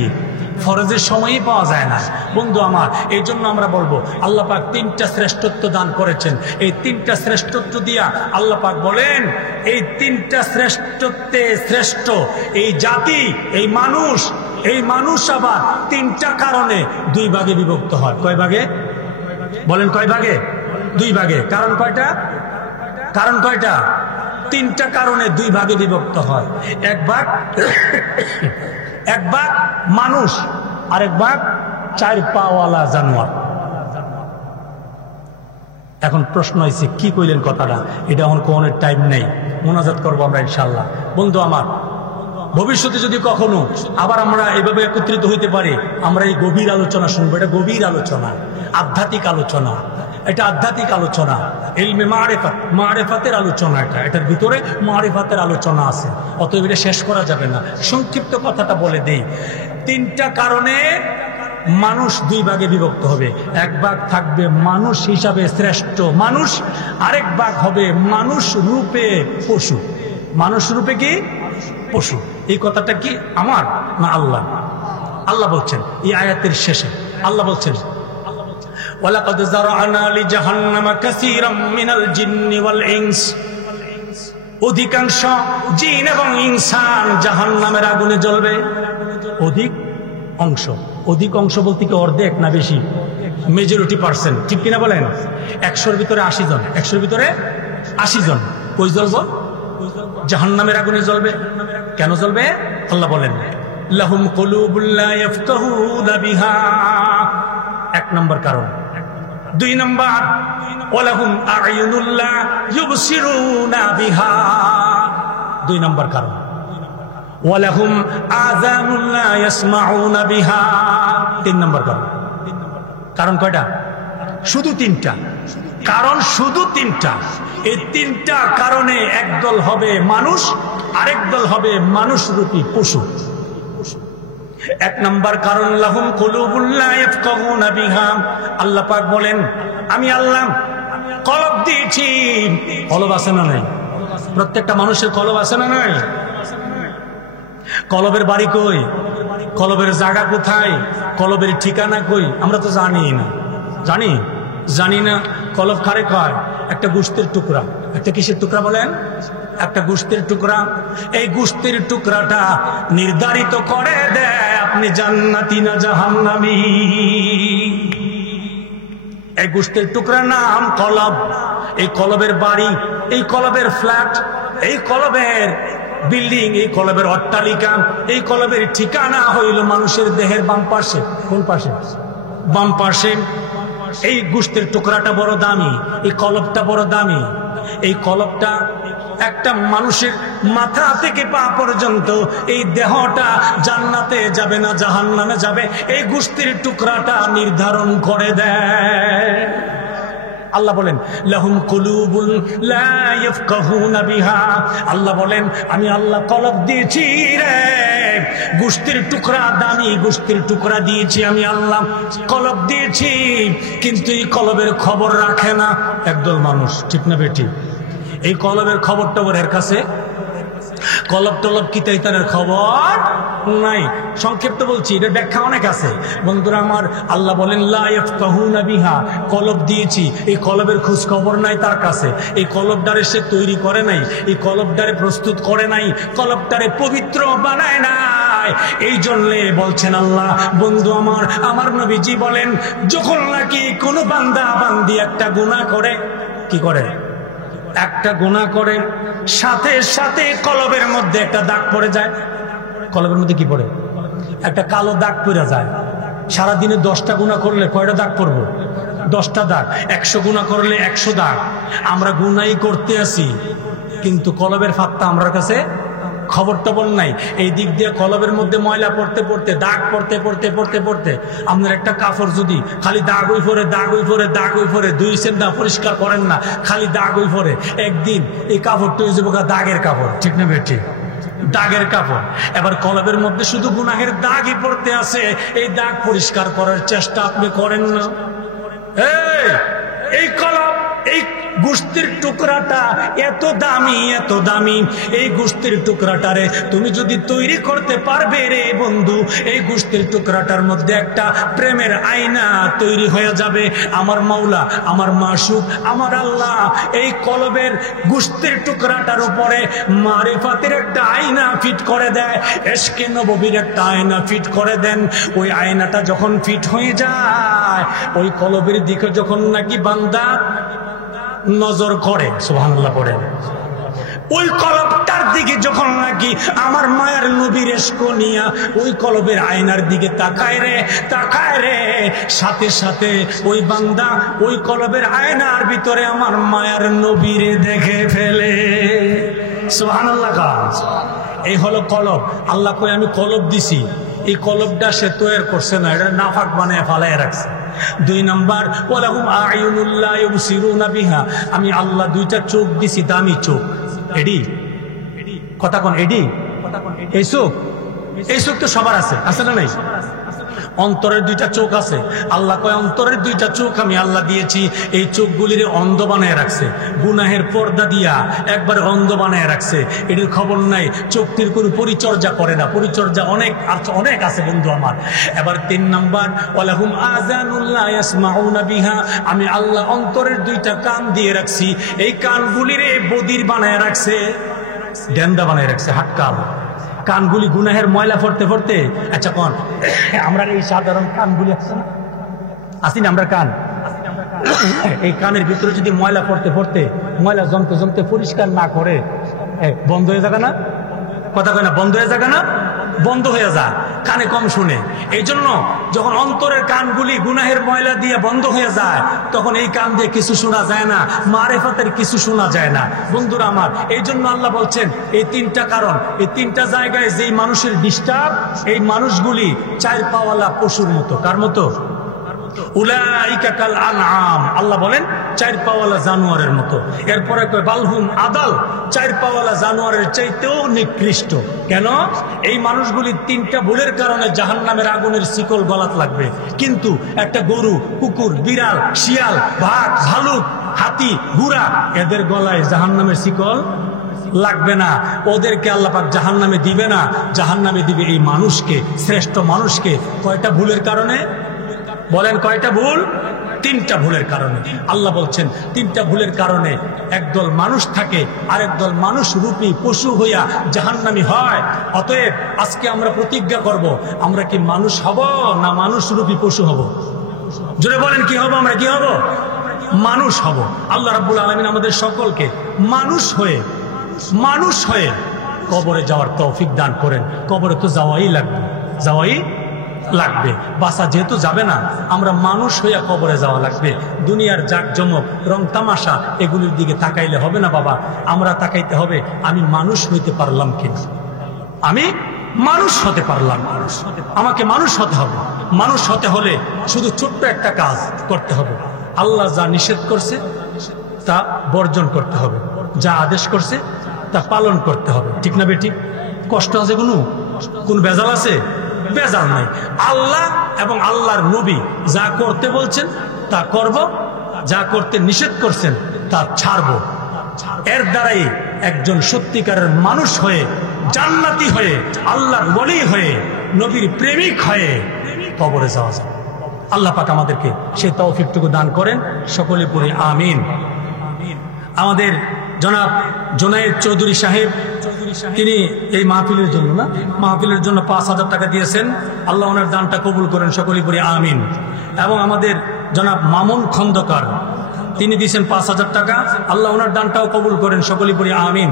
ফরজের সময়ই পাওয়া যায় না বন্ধু আমার। এই জন্য আমরা বলবো আল্লাহ পাক 3টা শ্রেষ্ঠত্ব দান করেছেন। এই 3টা শ্রেষ্ঠত্ব দিয়া আল্লাহ পাক বলেন, এই 3টা শ্রেষ্ঠত্বে শ্রেষ্ঠ এই জাতি, এই মানুষ আবার 3টা কারণে 2 ভাগে বিভক্ত হয়। কয় ভাগে? বলেন কয় ভাগে? 2 ভাগে। কারণ কয়টা? 3টা কারণে 2 ভাগে বিভক্ত হয়। এক ভাগ মানুষ, আরেক ভাগ 4 পাওয়ালা জানোয়ার। এখন প্রশ্ন হয়েছে কি কইলেন কথাটা, এটা এখন কোনের টাইম নেই, মোনাজাত করবো আমরা ইনশাআল্লাহ। বন্ধু আমার, ভবিষ্যতে যদি কখনো আবার আমরা এভাবে একত্রিত হইতে পারি, আমরা এই গভীর আলোচনা শুনবো। এটা গভীর আলোচনা, আধ্যাত্মিক আলোচনা, এটা আধ্যাত্মিক আলোচনা, ইলমে মারেফাতের আলোচনা। এটার ভিতরে মারেফাতের আলোচনা আছে, অতএব এটা শেষ করা যাবে না। সংক্ষিপ্ত কথাটা বলে দেই। 3টা কারণে মানুষ দুই ভাগে বিভক্ত হবে। এক ভাগ থাকবে মানুষ হিসাবে শ্রেষ্ঠ মানুষ, আরেক ভাগ হবে মানুষ রূপে পশু। মানুষ রূপে কি? পশু। এই কথাটা কি আমার না আল্লাহ? আল্লাহ বলছেন এই আয়াতের শেষে, আল্লাহ বলছেন ওয়ালাকাদ যারা'না লিজাহান্নামা কাসীরাম মিনাল জিন্নি ওয়াল ইনস, অধিকাংশ জিন এবং ইনসান জাহান্নামের আগুনে জ্বলবে। অধিক অংশ, অধিক অংশ বলতে কি অর্ধেক না বেশি? মেজরিটি পার্সেন্ট, ঠিক কিনা বলেন? 100-র ভিতরে 80 জন, 100-র ভিতরে 80 জন কই জ্বলবে? জাহান্নামের আগুনে জ্বলবে। কেন জ্বলবে? আল্লাহ বলেন লাহুম কুলুবুল লা ইয়াফকাহুনা বিহা, 1 নম্বর কারণ। 2 নম্বর ওয়ালাহুম আ'য়ুনুল লা ইউবসিরুনা বিহা, 2 নম্বর কারণ। ওয়ালাহুম আযানুল লা ইয়াসমাউনা বিহা, 3 নম্বর কারণ। কারণ কয়টা? শুধু 3টা কারণ, শুধু 3টা। এই 3টা কারণে একদল হবে মানুষ, আরেক দল হবে মানুষরূপী পশু। 1 নম্বর কারণ লাহুম কুলুবুল লা ইয়াফকাহুনা বিহা, আল্লাহ পাক বলেন আমি আল্লাহ কলব দিয়েছি। কলব আছে না নাই? প্রত্যেকটা মানুষের কলব আছে না নাই? কলবের বাড়ি কই? কলবের জায়গা কোথায়? কলবের ঠিকানা কই? আমরা তো জানি না। জানি না। কলব কারে কয়? একটা গোশতের টুকরা। একটা কিসের টুকরা বলেন? একটা গোশতের টুকরা। এই গোশতের টুকরাটা নির্ধারিত করে দেয় আপনি জান্নাতি না জাহান্নামী। এই গোশতের টুকরার নাম কলব। এই কলবের বাড়ি, এই কলবের ফ্ল্যাট, এই কলবের বিল্ডিং, এই কলবের অট্টালিকা, এই কলবের ঠিকানা হইল মানুষের দেহের বাম পাশে। কোন পাশে? বাম পাশে। এই গোশতের টুকরাটা বড় দামি, এই কলবটা বড় দামি। এই কলবটা একটা মানুষের মাথা থেকে পা পর্যন্ত এই দেহটা জান্নাতে যাবে না জাহান্নামে যাবে, এই গোশতের টুকরাটা নির্ধারণ করে দেয়। আল্লাহ বলেন লাহুম কুলুবুন লা ইয়াফকাহুনা বিহা, আল্লাহ বলেন আমি আল্লাহ কলব দিয়েছি রে, গোশতের টুকরা দামি গোশতের টুকরা দিয়েছি আমি আল্লাহ, কলব দিয়েছি। কিন্তু এই কলবের খবর রাখে না একদল মানুষ, ঠিক না বেটি? এই কলবের খবরটা ওর কাছে, কলব টলব কিতাইতানের খবর নাই। সংক্ষিপ্ত বলছি, এটার ব্যাখ্যা অনেক আছে বন্ধুরা আমার। আল্লাহ বলেন লা ইয়াফকাহুনা বিহা, কলব দিয়েছি, এই কলবের খোঁজ খবর নাই তার কাছে। এই কলবটারে সে তৈরি করে নাই, এই কলবটারে প্রস্তুত করে নাই, কলবটারে পবিত্র বানায় নাই। এই জন্যে বলছেন আল্লাহ বন্ধু আমার নবীজি বলেন যখন নাকি কোনো বান্দা বান্দি একটা গুনাহ করে, কি করে? একটা গুনাহ করে, সাথে সাথে কলবের মধ্যে একটা দাগ পড়ে যায়। কলবের মধ্যে কি পড়ে? একটা কালো দাগ পড়ে যায়। সারাদিনে 10টা গুনাহ করলে কয়টা দাগ পড়বো? 10টা দাগ। 100 গুনাহ করলে 100 দাগ। আমরা গুনাহই করতে আসি, কিন্তু কলবের ফাত্তা আমার কাছে খবর টবর নাই। এই দিক দিয়ে কলবের মধ্যে ময়লা পড়তে পড়তে, দাগ পড়তে পড়তে পড়তে পড়তে আপনার একটা কাপড় যদি খালি দাগ হয়ে পড়ে, দাগ হয়ে পড়ে, দাগ হয়ে পড়ে, 2 সেন্ট না পরিষ্কার করেন না, খালি দাগ হয়ে পড়ে, একদিন এই কাপড়টা হয়ে যাবে দাগের কাপড়, ঠিক না বেটি? দাগের কাপড়। এবার কলবের মধ্যে শুধু গুনাহের দাগই পড়তে আছে, এই দাগ পরিষ্কার করার চেষ্টা আপনি করেন না। এই কলব, এই গোশতের টুকরাটা এত দামি, এত দামি। এই গোশতের টুকরাটারে তুমি যদি তৈরি করতে পারবে রে বন্ধু, এই গোশতের টুকরাটার মধ্যে একটা প্রেমের আয়না তৈরি হয়ে যাবে। আমার মাওলা, আমার মাসুক, আমার আল্লাহ এই কলবের গোশতের টুকরাটার উপরে মারিফাতের একটা আয়না ফিট করে দেয়, এশকে নববীর একটা আয়না ফিট করে দেন। ওই আয়নাটা যখন ফিট হয়ে যায়, ওই কলবের দিকে যখন নাকি বান্দা নজর করে, সুবহানাল্লাহ পড়ে, ওই কলবটার দিকে যখন নাকি আমার মায়ের নবীর এশক নিয়া ওই কলবের আয়নার দিকে তাকায় রে, সাথে সাথে ওই বান্দা ওই কলবের আয়নার ভিতরে আমার মায়ের নবীরে দেখে ফেলে। সুবহানাল্লাহ। এই হলো কলব। আল্লাহ কই আমি কলব দিছি, এই কলবটা সে তৈরি করছে না, এটা নাফাক বানায় ফালায় রাখছে। 2 নম্বর ওয়ালাহুম আ'য়ুনুল লা ইউবসিরুনা বিহা, আমি আল্লাহ 2টা চোখ দিছি, দামি চোখ। এডি কথা কোন? এডি এই চোখ তো সবার আছে, আছে না নাই? অন্তরের দুইটা চোখ আছে। আল্লাহ কয় অন্তরের দুইটা চোখ আমি আল্লাহ দিয়েছি, এই চোখগুলির অন্ধ বানায় রাখছে, গুনাহের পর্দা দিয়া একবার অন্ধ বানায় রাখছে। এটির খবর নাই, চোখটির কোনো পরিচর্যা করে না। পরিচর্যা অনেক আছে বন্ধু আমার। এবার 3 নাম্বার, ওয়ালাহুম আযানুন লা ইয়াসমাউনা বিহা, আমি আল্লাহ অন্তরের দুইটা কান দিয়ে রাখছি, এই কানগুলির বদির বানায় রাখছে, ডেন্দা বানায় রাখছে, হাক্কাল। কানগুলি গুনাহের ময়লা পড়তে পড়তে, আচ্ছা কোন আমরা এই সাধারণ কানগুলি আছে না, আসি না আমরা কান, এই কানের ভিতরে যদি ময়লা পড়তে পড়তে, ময়লা জমতে জমতে পরিষ্কার না করে বন্ধ হয়ে যাবে না? কথা কয় না, বন্ধ হয়ে যাবে না? বন্ধ হয়ে যা, কানে কম শুনে। এই জন্য যখন অন্তরের কানগুলি গুনাহের ময়লা দিয়ে বন্ধ হয়ে যায়, তখন এই কান দিয়ে কিছু শোনা যায় না, মারেফাতের কিছু শোনা যায় না। বন্ধুরা আমার, এই জন্য আল্লাহ বলছেন এই 3টা কারণ, এই 3টা জায়গায় যেই মানুষের ডিস্টার্ব, এই মানুষগুলি 4 পাওয়ালা পশুর মতো। কার মতো? উলাইকা কাল আনআম, আল্লাহ বলেন 4 পাওয়ালা জানোয়ারের মতো। এরপরে কয় বালহুম আদাল, 4 পাওয়ালা জানোয়ারের চাইতেও নিকৃষ্ট। কেন? এই মানুষগুলি 3টা ভুলের কারণে জাহান্নামের আগুনের শিকল গলাত লাগবে। কিন্তু একটা গরু, কুকুর, বিড়াল, শিয়াল, বাঘ, ভালুক, হাতি, ঘোড়া, এদের গলায় জাহান্নামের শিকল লাগবে না। ওদেরকে আল্লাহ পাক জাহান্নামে দিবে না, জাহান্নামে দিবে এই মানুষকে, শ্রেষ্ঠ মানুষকে। কয়টা ভুলের কারণে? বলেন কয়টা ভুল? 3টা ভুলের কারণে। আল্লাহ বলছেন 3টা ভুলের কারণে একদল মানুষ থাকে, আরেক দল মানুষ রূপী পশু হইয়া জাহান্নামী হয়। অতএব আজকে আমরা প্রতিজ্ঞা করব, আমরা কি মানুষ হব না মানুষ রূপী পশু হব? জোরে বলেন কি হব? আমরা কি হব? মানুষ হব। আল্লাহ রাব্বুল আলামিন আমাদের সকলকে মানুষ হয়ে কবরে যাওয়ার তৌফিক দান করেন। কবরে তো যাওয়াই লাগবে, বাসা যেহেতু যাবে না, আমরা মানুষ হইয়া কবরে যাওয়া লাগবে। দুনিয়ার জাকজমক, রং তামাশা, এগুলির দিকে তাকাইলে হবে না বাবা। আমরা তাকাইতে হবে আমি মানুষ হইতে পারলাম কিনা, আমি মানুষ হতে পারলাম। আমাকে মানুষ হতে হবে। মানুষ হতে হলে শুধু ছোট্ট একটা কাজ করতে হবে, আল্লাহ যা নিষেধ করছে তা বর্জন করতে হবে, যা আদেশ করছে তা পালন করতে হবে। ঠিক না বেঠিক? কষ্ট আছে? কোন বেজাল আছে? বেজাল নাই। আল্লাহ এবং আল্লাহর নবী যা করতে বলছেন তা করব, যা করতে নিষেধ করছেন তা ছাড়ব। এর দ্বারাই একজন সত্যিকারের মানুষ হয়ে, জান্নাতি হয়ে, আল্লাহর ওলি হয়ে, নবীর প্রেমিক হয়ে কবরে যাওয়া যায়। আল্লাহ পাক আমাদেরকে সেই তৌফিকটুকু দান করেন। সকলে পড়ি আমিন। আমাদের জনাব জুনায়েদ চৌধুরী সাহেব, তিনি এই মাহফিলের জন্য 5,000 টাকা দিয়েছেন। আল্লাহ ওনার দানটা কবুল করেন, সকলে পড়ি আমিন। এবং আমাদের জনাব মামুন খন্দকার, তিনি দিয়েছেন 5,000 টাকা। আল্লাহ ওনার দানটাও কবুল করেন, সকলে পড়ি আমিন।